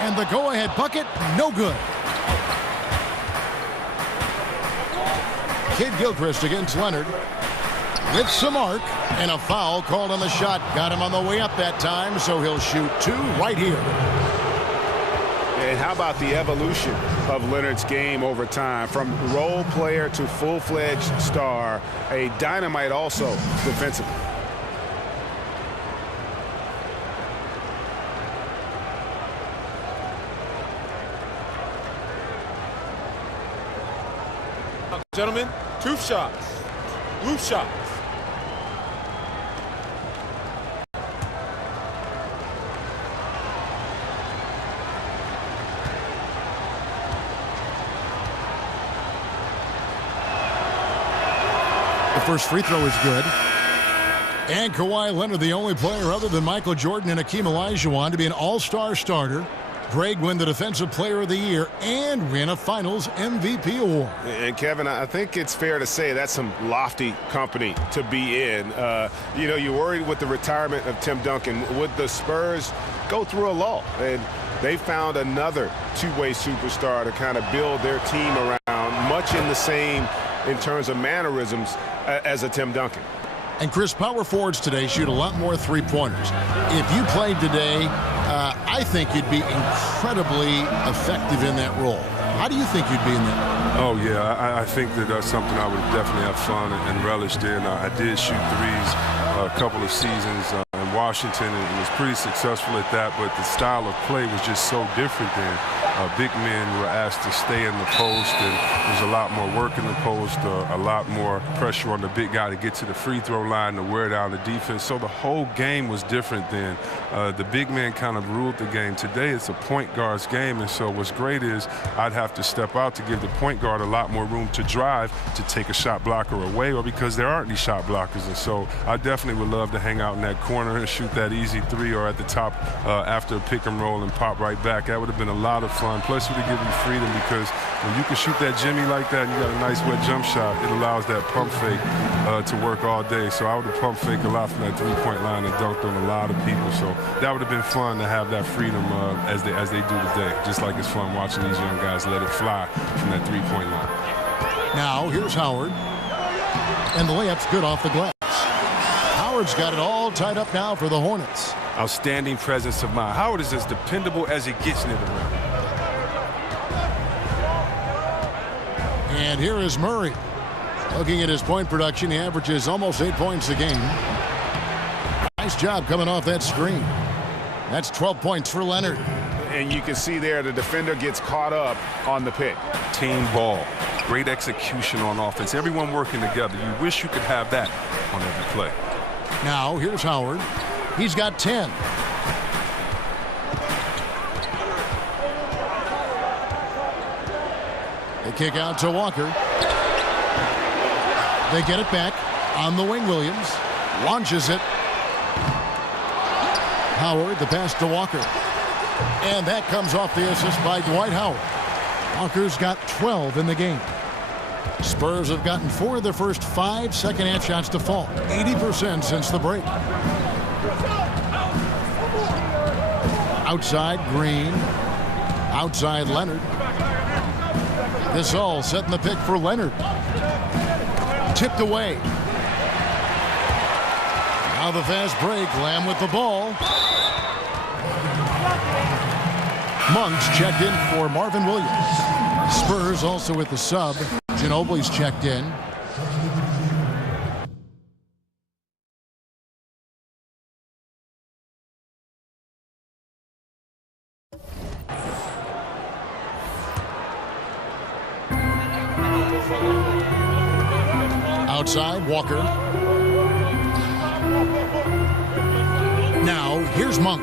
And the go-ahead bucket, no good. Kid Gilchrist against Leonard. Lifts the mark, and a foul called on the shot. Got him on the way up that time, so he'll shoot 2 right here. And how about the evolution of Leonard's game over time? From role player to full-fledged star, a dynamite also defensively. Gentlemen, truth shots, loose shots. The first free throw is good. And Kawhi Leonard, the only player other than Michael Jordan and Hakeem Olajuwon to be an all-star starter. Greg win the Defensive Player of the Year and win a Finals MVP award. And, Kevin, I think it's fair to say that's some lofty company to be in. You know, you're worried with the retirement of Tim Duncan. Would the Spurs go through a lull? And they found another two-way superstar to kind of build their team around, much in the same in terms of mannerisms as a Tim Duncan. And Chris, power forwards today shoot a lot more three-pointers. If you played today, I think you'd be incredibly effective in that role. How do you think you'd be in that role? Oh, yeah, I think that that's something I would definitely have fun and relish in. I did shoot threes a couple of seasons in Washington and was pretty successful at that, but the style of play was just so different then. Big men were asked to stay in the post, and there's a lot more work in the post, a lot more pressure on the big guy to get to the free throw line to wear down the defense. So the whole game was different then. The big man kind of ruled the game. Today it's a point guard's game, and so what's great is I'd have to step out to give the point guard a lot more room to drive, to take a shot blocker away, or because there aren't any shot blockers. And so I definitely would love to hang out in that corner and shoot that easy three, or at the top after a pick and roll and pop right back. That would have been a lot of fun. Plus, it would give you freedom, because when you can shoot that Jimmy like that and you got a nice wet jump shot, it allows that pump fake to work all day. So I would have pump faked a lot from that three-point line and dunked on a lot of people. So that would have been fun to have that freedom as they do today. Just like it's fun watching these young guys let it fly from that three-point line. Now, here's Howard. And the layup's good off the glass. Howard's got it all tied up now for the Hornets. Outstanding presence of mind. Howard is as dependable as he gets near the rim. And here is Murray. Looking at his point production, he averages almost 8 points a game. Nice job coming off that screen. That's 12 points for Leonard. And you can see there the defender gets caught up on the pick. Team ball. Great execution on offense. Everyone working together. You wish you could have that on every play. Now, here's Howard. He's got 10. They kick out to Walker. They get it back on the wing. Williams launches it. Howard, the pass to Walker. And that comes off the assist by Dwight Howard. Walker's got 12 in the game. Spurs have gotten 4 of their first 5 second-half shots to fall. 80% since the break. Outside, Green. Outside, Leonard. This all setting the pick for Leonard. Tipped away. Now the fast break. Lamb with the ball. Monk's checked in for Marvin Williams. Spurs also with the sub. Ginobili's checked in. Outside, Walker. Now, here's Monk.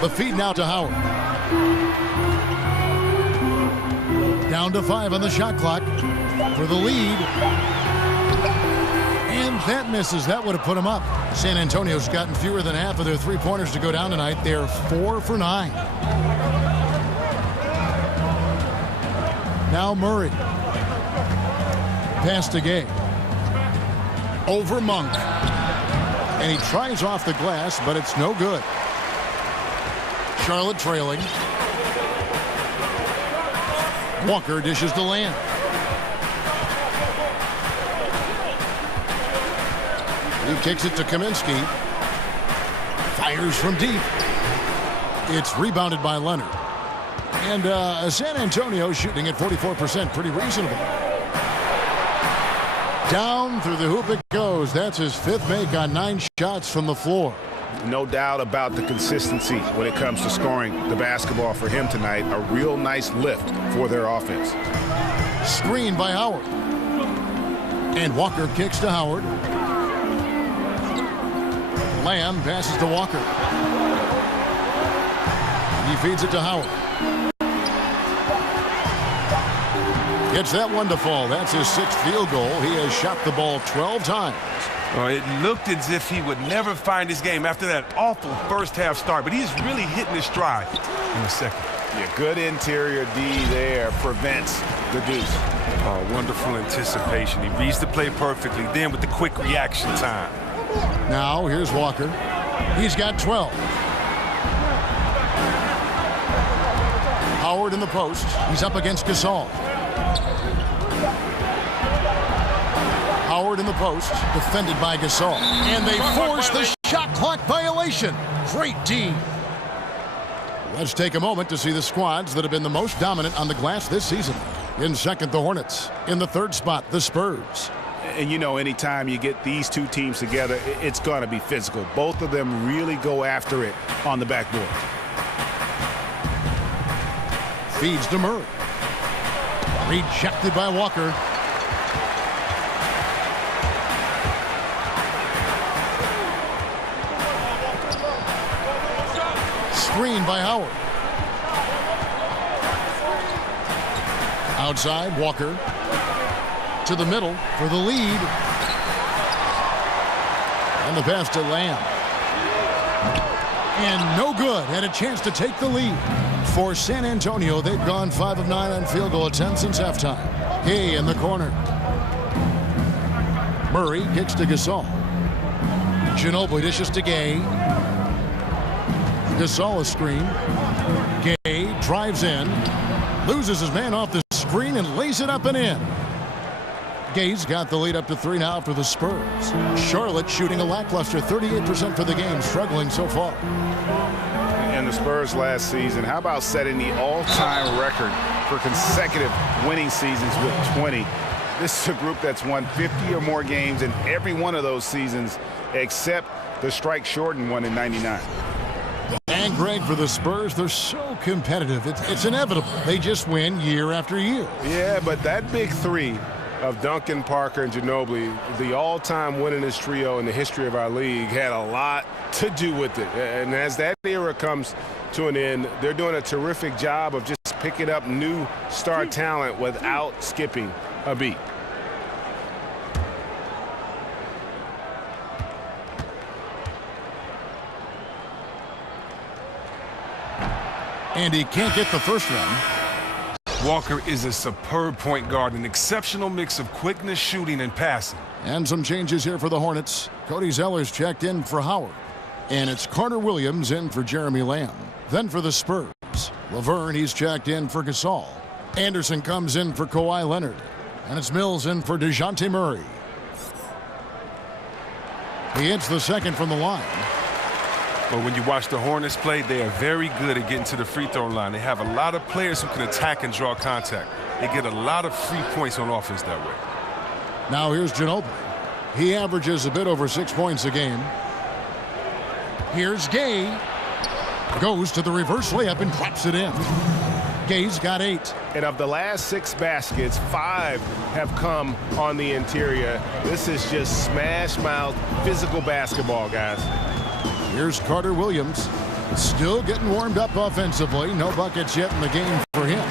The feed now to Howard. Down to 5 on the shot clock for the lead. And that misses. That would have put him up. San Antonio's gotten fewer than half of their three-pointers to go down tonight. They're 4 for 9. Now Murray. Pass to Gay. Over Monk. And he tries off the glass, but it's no good. Charlotte trailing. Walker dishes to Lamb. He kicks it to Kaminsky. Fires from deep. It's rebounded by Leonard. And San Antonio shooting at 44%. Pretty reasonable. Down through the hoop it goes. That's his 5th make on 9 shots from the floor. No doubt about the consistency when it comes to scoring the basketball for him tonight. A real nice lift for their offense. Screen by Howard. And Walker kicks to Howard. Lamb passes to Walker. He feeds it to Howard. Gets that one to fall. That's his 6th field goal. He has shot the ball 12 times. Well, it looked as if he would never find his game after that awful first half start, but he's really hitting his stride in the second. Yeah, good interior D there prevents the deuce. Oh, wonderful anticipation. He reads the play perfectly, then with the quick reaction time. Now here's Walker. He's got 12. Howard in the post. He's up against Gasol. Howard in the post, defended by Gasol. And they force the shot clock violation. Great D. Let's take a moment to see the squads that have been the most dominant on the glass this season. In second, the Hornets. In the third spot, the Spurs. And you know, anytime you get these two teams together, it's going to be physical. Both of them really go after it on the backboard. Feeds to Murray. Rejected by Walker. Screen by Howard. Outside, Walker. To the middle for the lead. And the pass to Lamb. And no good. Had a chance to take the lead. For San Antonio, they've gone 5 of 9 on field goal attempts since halftime. Gay in the corner. Murray kicks to Gasol. Ginobili dishes to Gay. Gasol a screen. Gay drives in. Loses his man off the screen and lays it up and in. Gay's got the lead up to 3 now for the Spurs. Charlotte shooting a lackluster 38% for the game, struggling so far. And the Spurs last season, how about setting the all-time record for consecutive winning seasons with 20? This is a group that's won 50 or more games in every one of those seasons except the strike-shortened one in '99. And Greg, for the Spurs, they're so competitive. It's inevitable. They just win year after year. Yeah, but that big three of Duncan, Parker, and Ginobili, the all-time winningest trio in the history of our league, had a lot to do with it. And as that era comes to an end, they're doing a terrific job of just picking up new star talent without skipping a beat. And he can't get the first one. Walker is a superb point guard, an exceptional mix of quickness, shooting, and passing. And some changes here for the Hornets. Cody Zeller's checked in for Howard. And it's Carter Williams in for Jeremy Lamb. Then for the Spurs, Laverne, he's checked in for Gasol. Anderson comes in for Kawhi Leonard. And it's Mills in for DeJounte Murray. He hits the second from the line. But when you watch the Hornets play, they are very good at getting to the free throw line. They have a lot of players who can attack and draw contact. They get a lot of free points on offense that way. Now here's Ginobili. He averages a bit over 6 points a game. Here's Gay. Goes to the reverse layup and drops it in. Gay's got 8. And of the last 6 baskets, 5 have come on the interior. This is just smash-mouth physical basketball, guys. Here's Carter Williams. Still getting warmed up offensively. No buckets yet in the game for him.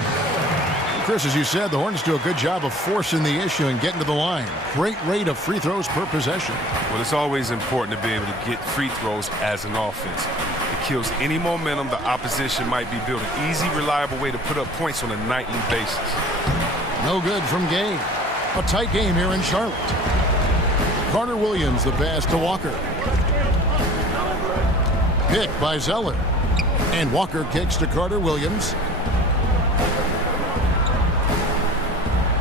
Chris, as you said, the Hornets do a good job of forcing the issue and getting to the line. Great rate of free throws per possession. Well, it's always important to be able to get free throws as an offense. It kills any momentum the opposition might be building. Easy, reliable way to put up points on a nightly basis. No good from Gay. A tight game here in Charlotte. Carter Williams, the pass to Walker. Picked by Zeller. And Walker kicks to Carter Williams.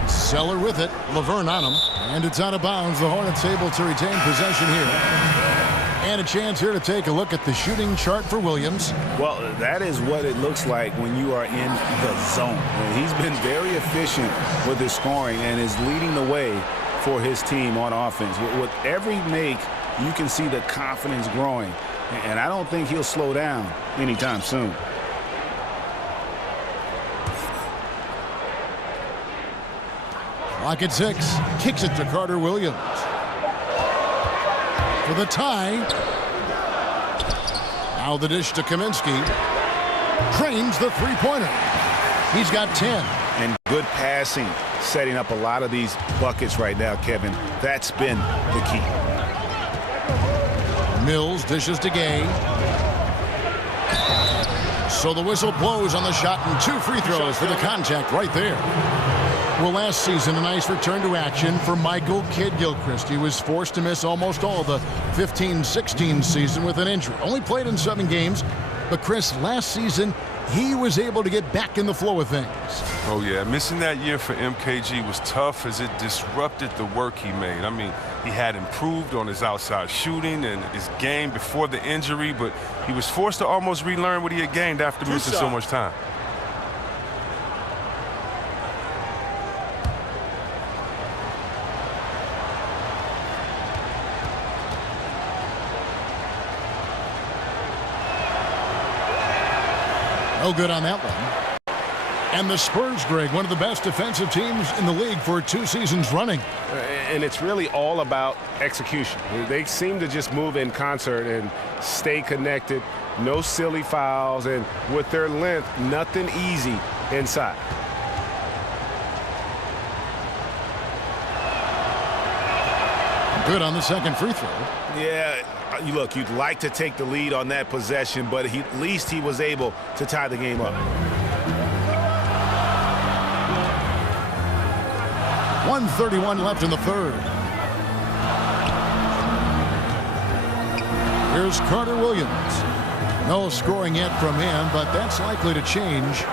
Zeller with it. Laverne on him. And it's out of bounds. The Hornets able to retain possession here. And a chance here to take a look at the shooting chart for Williams. Well, that is what it looks like when you are in the zone. And he's been very efficient with his scoring and is leading the way for his team on offense. With every make, you can see the confidence growing. And I don't think he'll slow down anytime soon. Clock at 6. Kicks it to Carter Williams. For the tie. Now the dish to Kaminsky. Drains the three-pointer. He's got 10. And good passing, setting up a lot of these buckets right now, Kevin. That's been the key. Mills dishes to Gay. So the whistle blows on the shot and 2 free throws for the contact right there. Well, last season, a nice return to action for Michael Kidd-Gilchrist. He was forced to miss almost all the 15-16 season with an injury. Only played in 7 games, but Chris, last season, he was able to get back in the flow of things. Oh, yeah. Missing that year for MKG was tough as it disrupted the work he made. I mean, he had improved on his outside shooting and his game before the injury, but he was forced to almost relearn what he had gained after missing so much time. No good on that one. And the Spurs, Greg, one of the best defensive teams in the league for 2 seasons running. And it's really all about execution. They seem to just move in concert and stay connected. No silly fouls. And with their length, nothing easy inside. Good on the second free throw. Yeah. Look, you'd like to take the lead on that possession, but at least he was able to tie the game up. 1:31 left in the third. Here's Carter Williams. No scoring yet from him, but that's likely to change.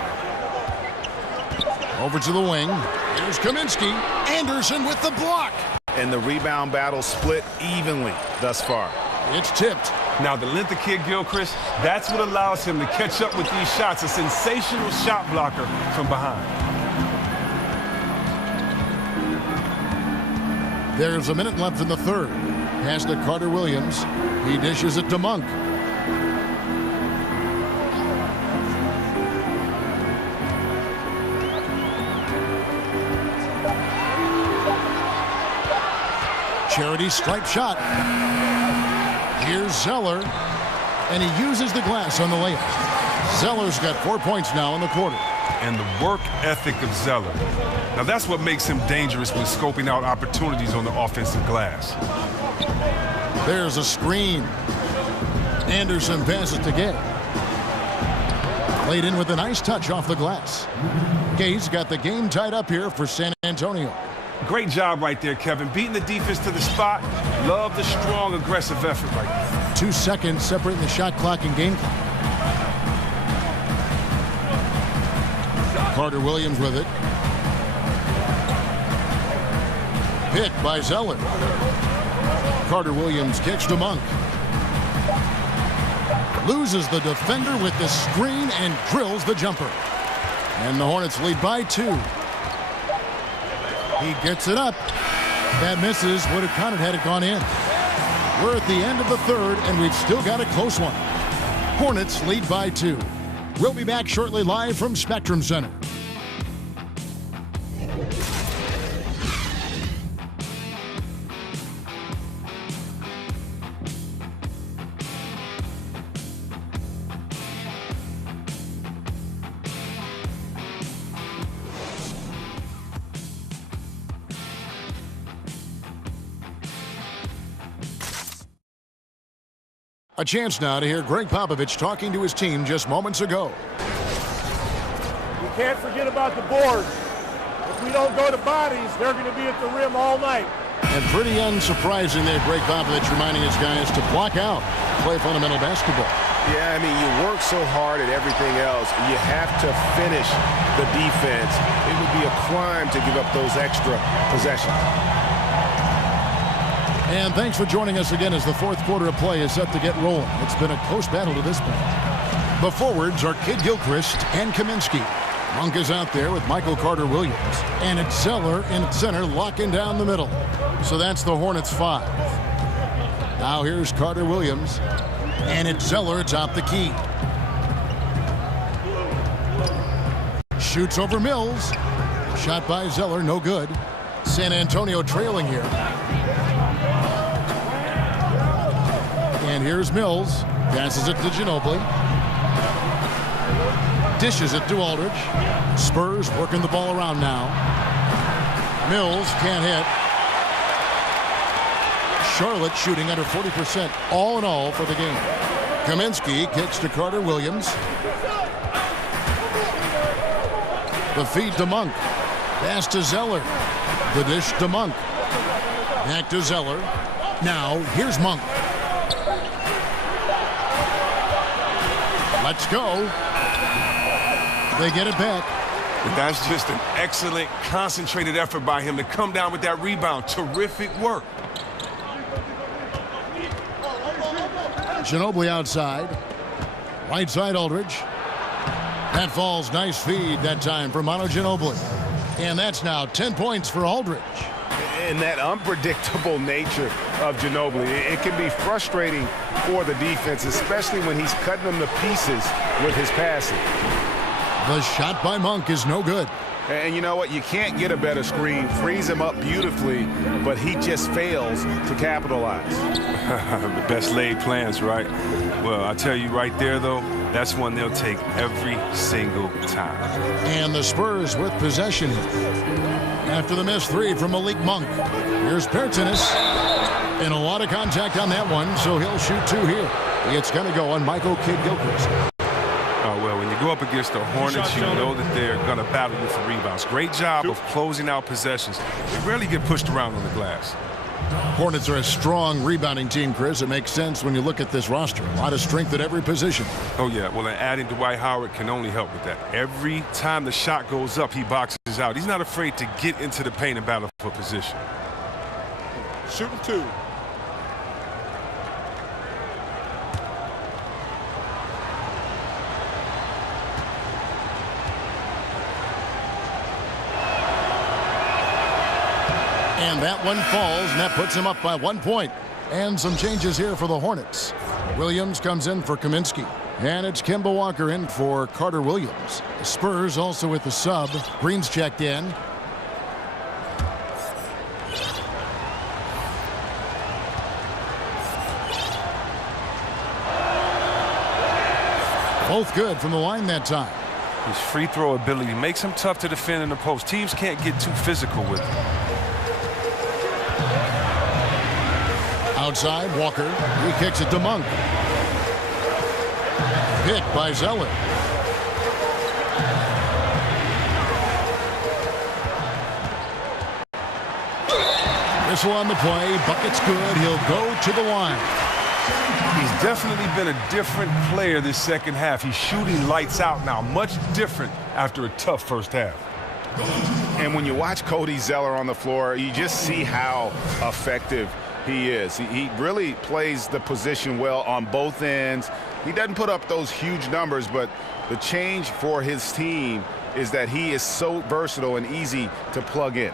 Over to the wing. Here's Kaminsky. Anderson with the block. And the rebound battle split evenly thus far. It's tipped. Now, the length of Kidd-Gilchrist, that's what allows him to catch up with these shots. A sensational shot blocker from behind. There's a minute left in the third. Pass to Carter Williams. He dishes it to Monk. Charity stripe shot. Here's Zeller, and he uses the glass on the layup. Zeller's got 4 points now in the quarter. And the work ethic of Zeller. Now, that's what makes him dangerous when scoping out opportunities on the offensive glass. There's a screen. Anderson passes to Gay. Played in with a nice touch off the glass. Gay's got the game tied up here for San Antonio. Great job right there, Kevin. Beating the defense to the spot. Love the strong, aggressive effort right there. 2 seconds separating the shot clock and game clock. Carter Williams with it. Picked by Zeller. Carter Williams kicks to Monk. Loses the defender with the screen and drills the jumper. And the Hornets lead by 2. He gets it up. That misses. Would have counted had it gone in. We're at the end of the third, and we've still got a close one. Hornets lead by 2. We'll be back shortly live from Spectrum Center. A chance now to hear Greg Popovich talking to his team just moments ago. You can't forget about the boards. If we don't go to bodies, they're going to be at the rim all night. And pretty unsurprising there, Greg Popovich reminding his guys to block out, play fundamental basketball. Yeah, I mean, you work so hard at everything else. You have to finish the defense. It would be a crime to give up those extra possessions. And thanks for joining us again as the fourth quarter of play is set to get rolling. It's been a close battle to this point. The forwards are Kidd-Gilchrist and Kaminsky. Monk is out there with Michael Carter-Williams. And it's Zeller in center locking down the middle. So that's the Hornets 5. Now here's Carter-Williams. And it's Zeller atop the key. Shoots over Mills. Shot by Zeller, no good. San Antonio trailing here. And here's Mills. Passes it to Ginobili. Dishes it to Aldridge. Spurs working the ball around now. Mills can't hit. Charlotte shooting under 40% all in all for the game. Kaminsky kicks to Carter Williams. The feed to Monk. Pass to Zeller. The dish to Monk. Back to Zeller. Now here's Monk. Let's go. They get it back. But that's just an excellent, concentrated effort by him to come down with that rebound. Terrific work. Ginobili outside. Right side Aldridge. That falls. Nice feed that time for Manu Ginobili. And that's now 10 points for Aldridge. And that unpredictable nature of Ginobili, it can be frustrating for the defense, especially when he's cutting them to pieces with his passing. The shot by Monk is no good. And you know what? You can't get a better screen. Frees him up beautifully, but he just fails to capitalize. The best laid plans, right? Well, I tell you right there, though, that's one they'll take every single time. And the Spurs with possession after the missed three from Malik Monk. Here's Pertinis. And a lot of contact on that one, so he'll shoot two here. It's going to go on Michael Kidd-Gilchrist. Well, when you go up against the Hornets, you know that they're going to battle you for rebounds. Great job of closing out possessions. They rarely get pushed around on the glass. Hornets are a strong rebounding team, Chris. It makes sense when you look at this roster. A lot of strength at every position. Oh, yeah. Well, and adding Dwight Howard can only help with that. Every time the shot goes up, he boxes out. He's not afraid to get into the paint and battle for position. Shooting two. And that one falls, and that puts him up by 1 point. And some changes here for the Hornets. Williams comes in for Kaminsky. And it's Kemba Walker in for Carter Williams. The Spurs also with the sub. Green's checked in. Both good from the line that time. His free throw ability makes him tough to defend in the post. Teams can't get too physical with him. Outside, Walker. He kicks it to Monk. Picked by Zeller. Whistle on the play. Bucket's good. He'll go to the line. He's definitely been a different player this second half. He's shooting lights out now. Much different after a tough first half. And when you watch Cody Zeller on the floor, you just see how effective he is. He really plays the position well on both ends. He doesn't put up those huge numbers, but the change for his team is that he is so versatile and easy to plug in.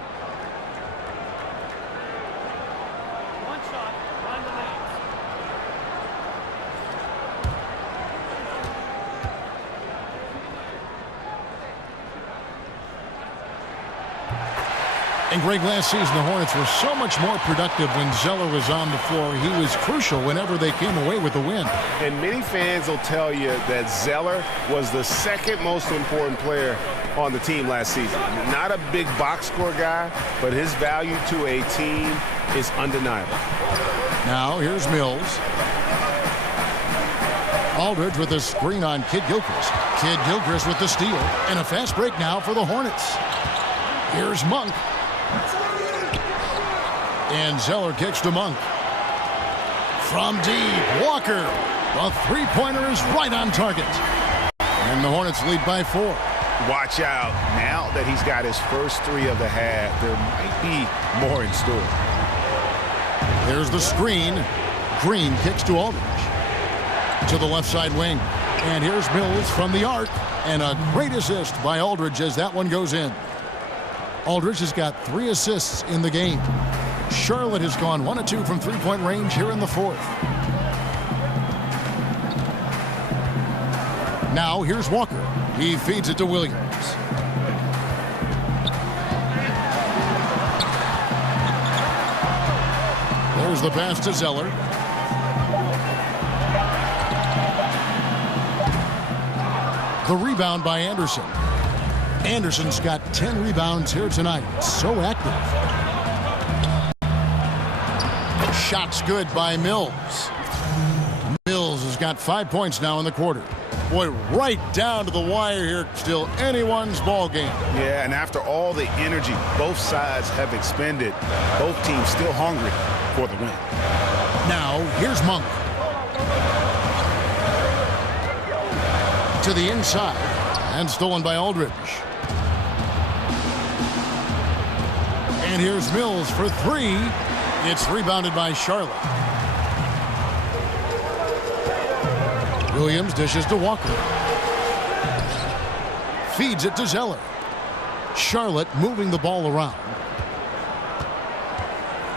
And Greg, last season the Hornets were so much more productive when Zeller was on the floor. He was crucial whenever they came away with the win. And many fans will tell you that Zeller was the second most important player on the team last season. Not a big box score guy, but his value to a team is undeniable. Now here's Mills. Aldridge with a screen on Kidd-Gilchrist. Kidd-Gilchrist with the steal. And a fast break now for the Hornets. Here's Monk. And Zeller kicks to Monk. From deep, Walker. The three-pointer is right on target. And the Hornets lead by 4. Watch out. Now that he's got his first three of the half, there might be more in store. There's the screen. Green kicks to Aldridge. To the left side wing. And here's Mills from the arc. And a great assist by Aldridge as that one goes in. Aldridge has got 3 assists in the game. Charlotte has gone 1 of 2 from three-point range here in the 4th. Now here's Walker. He feeds it to Williams. the pass to Zeller. The rebound by Anderson. Anderson's got 10 rebounds here tonight. So active. Shots good by Mills. Mills has got 5 points now in the quarter. Boy, right down to the wire here. Still anyone's ball game. Yeah, and after all the energy both sides have expended, both teams still hungry for the win. Now, here's Monk. To the inside, and stolen by Aldridge. And here's Mills for three. It's rebounded by Charlotte. Williams dishes to Walker. Feeds it to Zeller. Charlotte moving the ball around.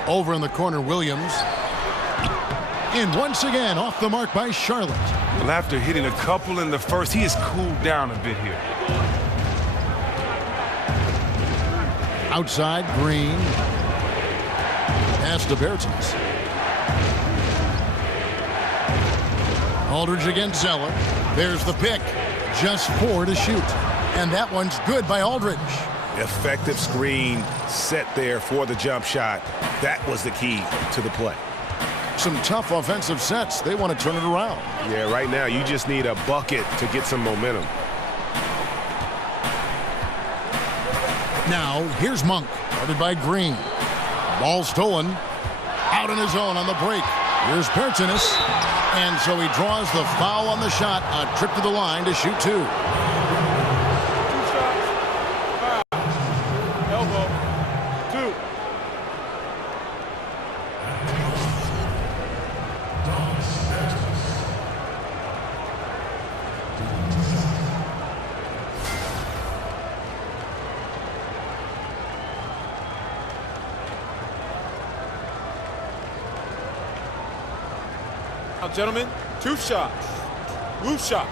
Over in the corner, Williams. And once again, off the mark by Charlotte. Well, after hitting a couple in the first, he has cooled down a bit here. Outside, Green. Pass to Bertens. Aldridge against Zeller. There's the pick. Just 4 to shoot. And that one's good by Aldridge. Effective screen set there for the jump shot. That was the key to the play. Some tough offensive sets. They want to turn it around. Yeah, right now you just need a bucket to get some momentum. Now, here's Monk. Guarded by Green. Ball stolen. Out in his own on the break. Here's Bertens. And so he draws the foul on the shot. A trip to the line to shoot 2. Elbow. 2. Now, gentlemen, 2 shots. Loose shots.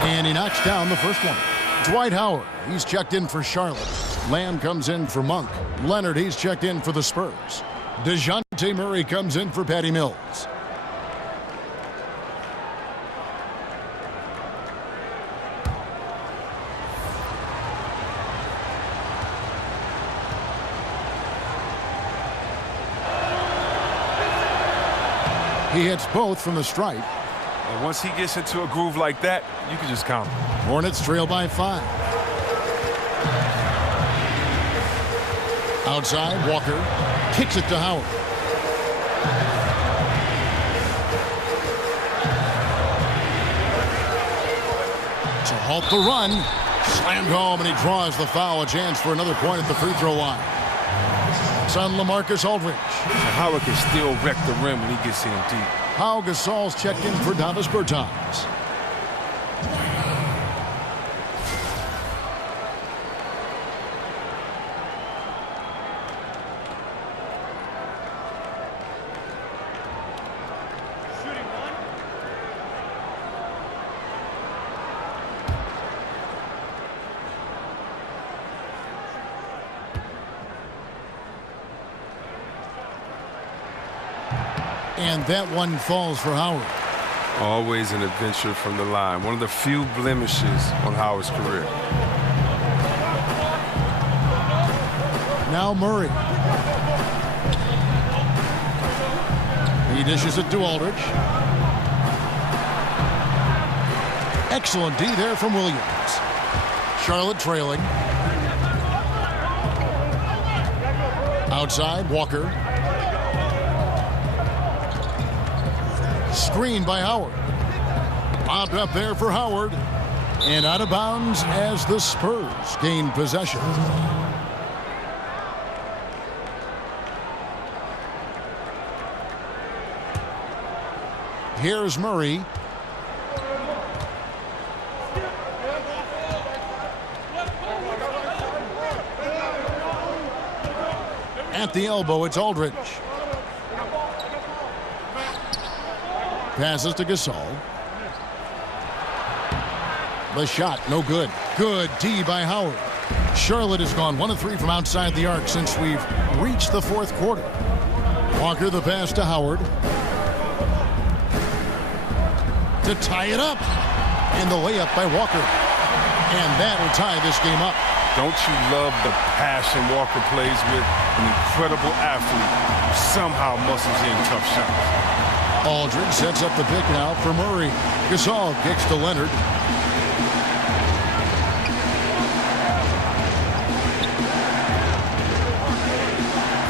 And he knocks down the first one. Dwight Howard, he's checked in for Charlotte. Lamb comes in for Monk. Leonard, he's checked in for the Spurs. DeJounte Murray comes in for Patty Mills. He hits both from the stripe. And once he gets into a groove like that, you can just count him. Hornets trail by 5. Outside, Walker kicks it to Howard. To halt the run. Slammed home, and he draws the foul. A chance for another point at the free throw line. It's on LaMarcus Aldridge. Howard can still wreck the rim when he gets in deep. Pau Gasol's checked in for Davis Bertans. And that one falls for Howard. Always an adventure from the line. One of the few blemishes on Howard's career. Now Murray. He dishes it to Aldridge. Excellent D there from Williams. Charlotte trailing. Outside, Walker. Screen by Howard. Popped up there for Howard. And out of bounds as the Spurs gain possession. Here's Murray. At the elbow, it's Aldridge. Passes to Gasol. The shot, no good. Good D by Howard. Charlotte has gone 1 of 3 from outside the arc since we've reached the fourth quarter. Walker the pass to Howard. To tie it up. And the layup by Walker. And that'll tie this game up. Don't you love the passion Walker plays with? An incredible athlete who somehow muscles in tough shots. Aldridge sets up the pick now for Murray. Gasol kicks to Leonard.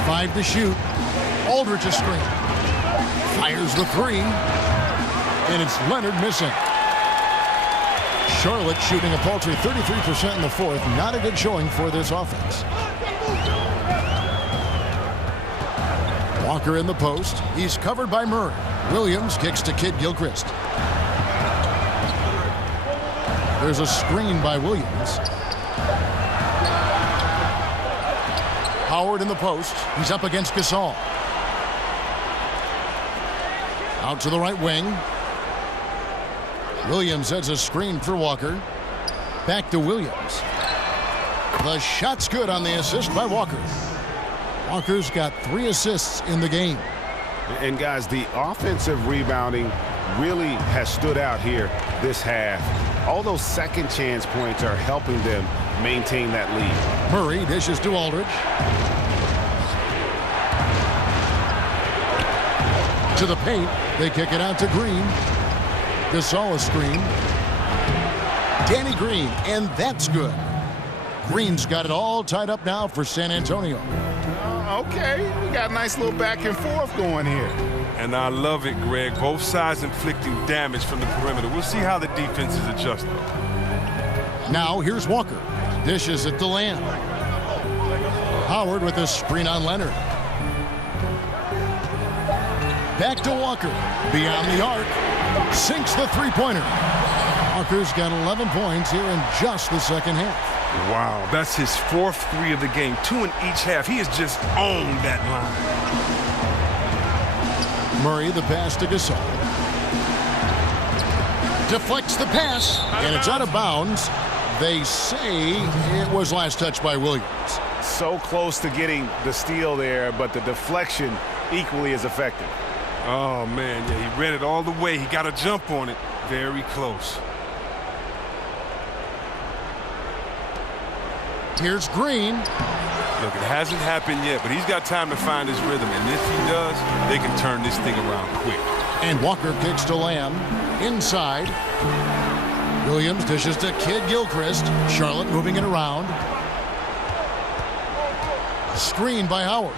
Five to shoot. Aldridge a screen. Fires the three. And it's Leonard missing. Charlotte shooting a paltry 33% in the fourth. Not a good showing for this offense. Walker in the post. He's covered by Murray. Williams kicks to Kid Gilchrist. There's a screen by Williams. Howard in the post. He's up against Gasol. Out to the right wing. Williams sets a screen for Walker. Back to Williams. The shot's good on the assist by Walker. Walker's got 3 assists in the game. And guys, the offensive rebounding really has stood out here this half. All those second chance points are helping them maintain that lead. Murray dishes to Aldridge. To the paint. They kick it out to Green. Gasol a screen. Danny Green, and that's good. Green's got it all tied up now for San Antonio. Okay, we got a nice little back and forth going here. And I love it, Greg. Both sides inflicting damage from the perimeter. We'll see how the defense is adjusting. Now here's Walker. Dishes it to Lamb. Howard with a screen on Leonard. Back to Walker. Beyond the arc. Sinks the three-pointer. Walker's got 11 points here in just the second half. Wow, that's his 4th 3 of the game. 2 in each half. He has just owned that line. Murray the pass to Gasol. Deflects the pass, and it's out of bounds. They say it was last touched by Williams. So close to getting the steal there, but the deflection equally as effective. Oh, man, yeah, he read it all the way. He got a jump on it. Very close. Here's Green. Look, it hasn't happened yet, but he's got time to find his rhythm. And if he does, they can turn this thing around quick. And Walker kicks to Lamb. Inside. Williams dishes to Kid Gilchrist. Charlotte moving it around. Screen by Howard.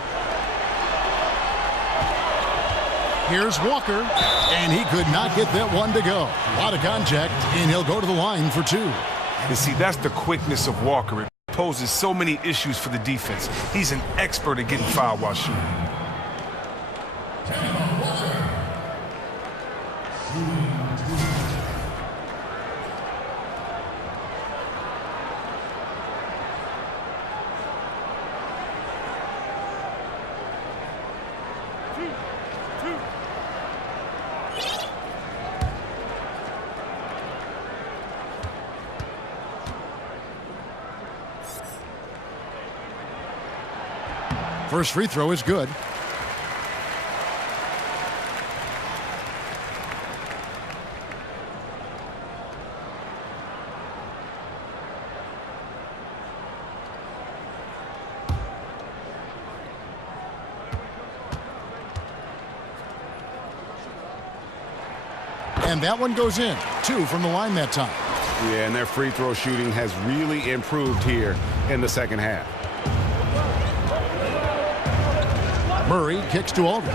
Here's Walker, and he could not get that one to go. A lot of contact, and he'll go to the line for 2. And see, that's the quickness of Walker. It poses so many issues for the defense. He's an expert at getting fouled while shooting. First free throw is good. And that one goes in. 2 from the line that time. Yeah, and their free throw shooting has really improved here in the second half. Murray kicks to Aldridge.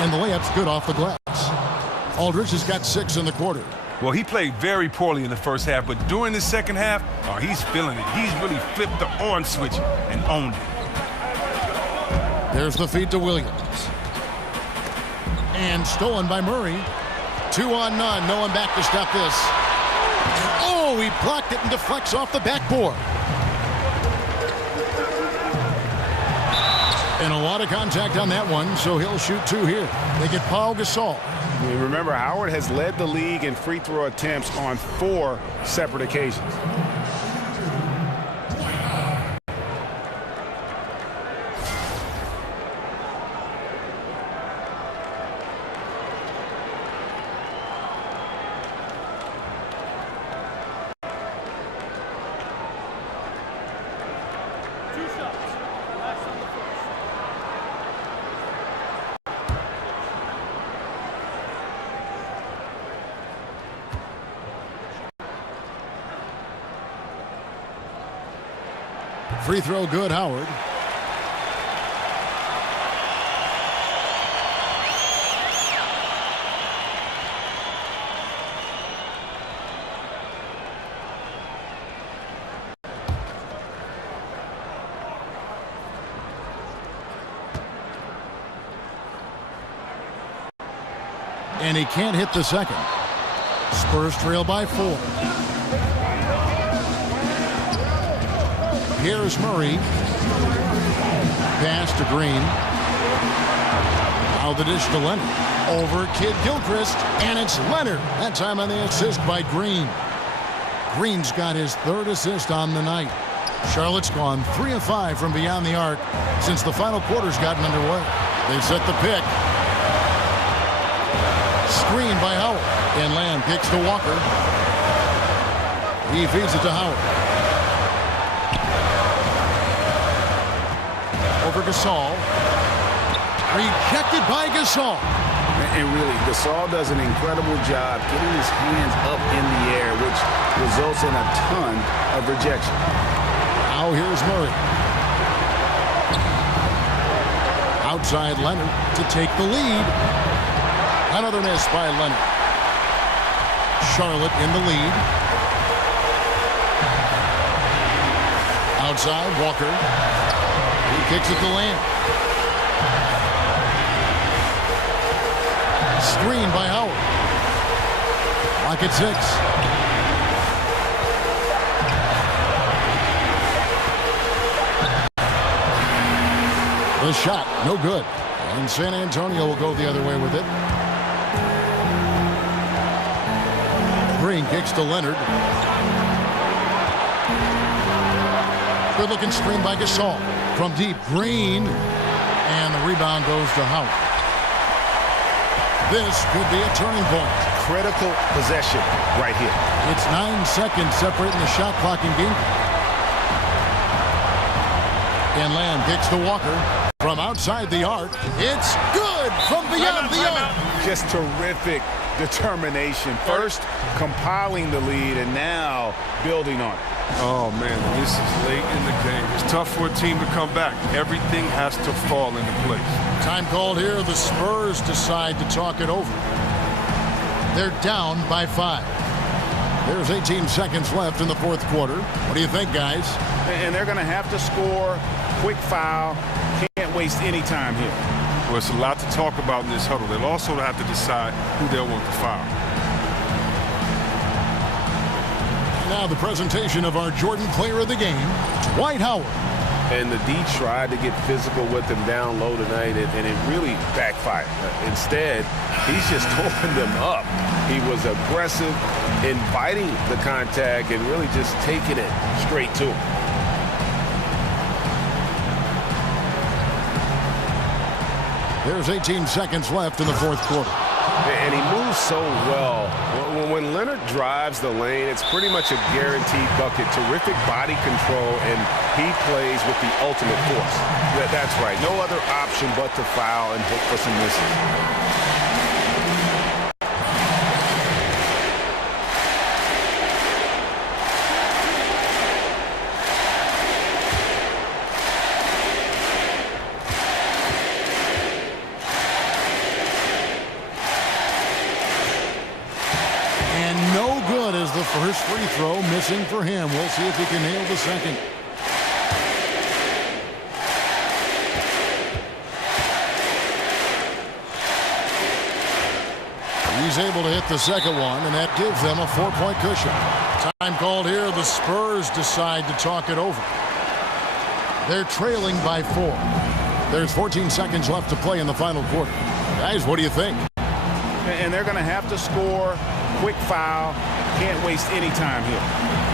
And the layup's good off the glass. Aldridge has got 6 in the quarter. Well, he played very poorly in the first half, but during the second half, oh, he's feeling it. He's really flipped the on switch and owned it. There's the feed to Williams. And stolen by Murray. 2 on none. No one back to stop this. Oh, he blocked it and deflects off the backboard. And a lot of contact on that one, so he'll shoot 2 here. They get Pau Gasol. Remember, Howard has led the league in free throw attempts on 4 separate occasions. Free throw good, Howard. And he can't hit the second. Spurs trail by 4. Here's Murray. Pass to Green. Now the dish to Leonard. Over Kid Gilchrist, and it's Leonard. That time on the assist by Green. Green's got his 3rd assist on the night. Charlotte's gone 3 of 5 from beyond the arc since the final quarter's gotten underway. They set the pick. Screen by Howard. And Lamb kicks to Walker. He feeds it to Howard. Over Gasol. Rejected by Gasol. And really, Gasol does an incredible job getting his hands up in the air, which results in a ton of rejection. Now here's Murray. Outside Leonard to take the lead. Another miss by Leonard. Charlotte in the lead. Outside Walker. He kicks it to Lamb. Screen by Howard. Clock at 6. The shot, no good. And San Antonio will go the other way with it. Green kicks to Leonard. Good-looking screen by Gasol. From deep, Green. And the rebound goes to Howard. This could be a turning point. Critical possession right here. It's 9 seconds separating the shot clock and game. And Lamb kicks to Walker. From outside the arc, it's good from beyond the arc. Just terrific determination. First compiling the lead and now building on it. Oh, man, this is late in the game. It's tough for a team to come back. Everything has to fall into place. Time called here. The Spurs decide to talk it over. They're down by 5. There's 18 seconds left in the 4th quarter. What do you think, guys? And they're going to have to score. Quick foul. Can't waste any time here. Well, it's a lot to talk about in this huddle. They'll also have to decide who they'll want to foul. Now the presentation of our Jordan Player of the Game, Dwight Howard. And the D tried to get physical with him down low tonight, and it really backfired. Instead, he's just throwing them up. He was aggressive, inviting the contact, and really just taking it straight to him. There's 18 seconds left in the 4th quarter. And he moves so well. When Leonard drives the lane, it's pretty much a guaranteed bucket. Terrific body control, and he plays with the ultimate force. That's right. No other option but to foul and hope for some misses. First free throw missing for him. We'll see if he can nail the second. He's able to hit the second one, and that gives them a 4-point cushion. Time called here. The Spurs decide to talk it over. They're trailing by 4. There's 14 seconds left to play in the final quarter. Guys, what do you think? And they're going to have to score. Quick foul. Can't waste any time here.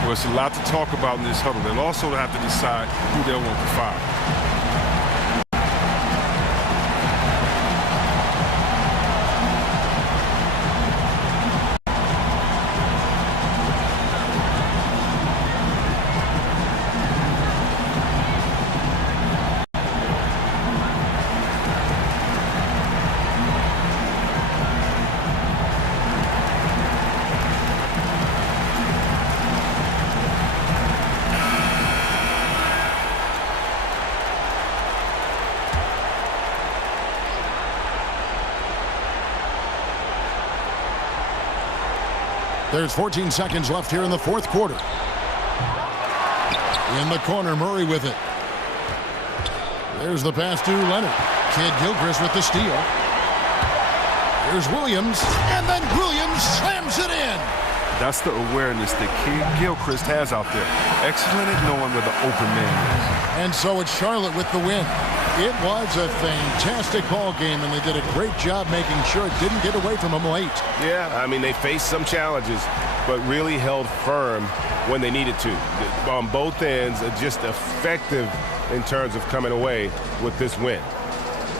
Well, it's a lot to talk about in this huddle. They'll also have to decide who they'll want to foul. There's 14 seconds left here in the fourth quarter. In the corner, Murray with it. There's the pass to Leonard. Kid Gilchrist with the steal. Here's Williams, and then Williams slams it in. That's the awareness that Kid Gilchrist has out there. Excellent at knowing where the open man is. And so it's Charlotte with the win. It was a fantastic ball game, and they did a great job making sure it didn't get away from them late. Yeah, I mean, they faced some challenges, but really held firm when they needed to. On both ends, just effective in terms of coming away with this win.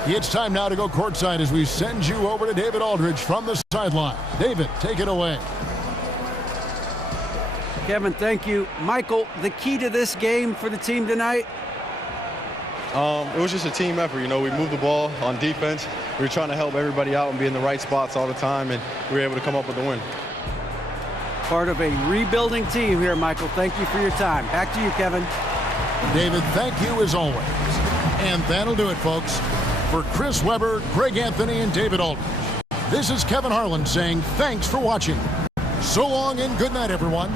It's time now to go courtside as we send you over to David Aldridge from the sideline. David, take it away. Kevin, thank you. Michael, the key to this game for the team tonight? It was just a team effort. You know, we moved the ball on defense. We were trying to help everybody out and be in the right spots all the time, and we were able to come up with the win. Part of a rebuilding team here, Michael. Thank you for your time. Back to you, Kevin. David, thank you as always. And that'll do it, folks. For Chris Webber, Greg Anthony, and David Aldridge, this is Kevin Harlan saying thanks for watching. So long and good night, everyone.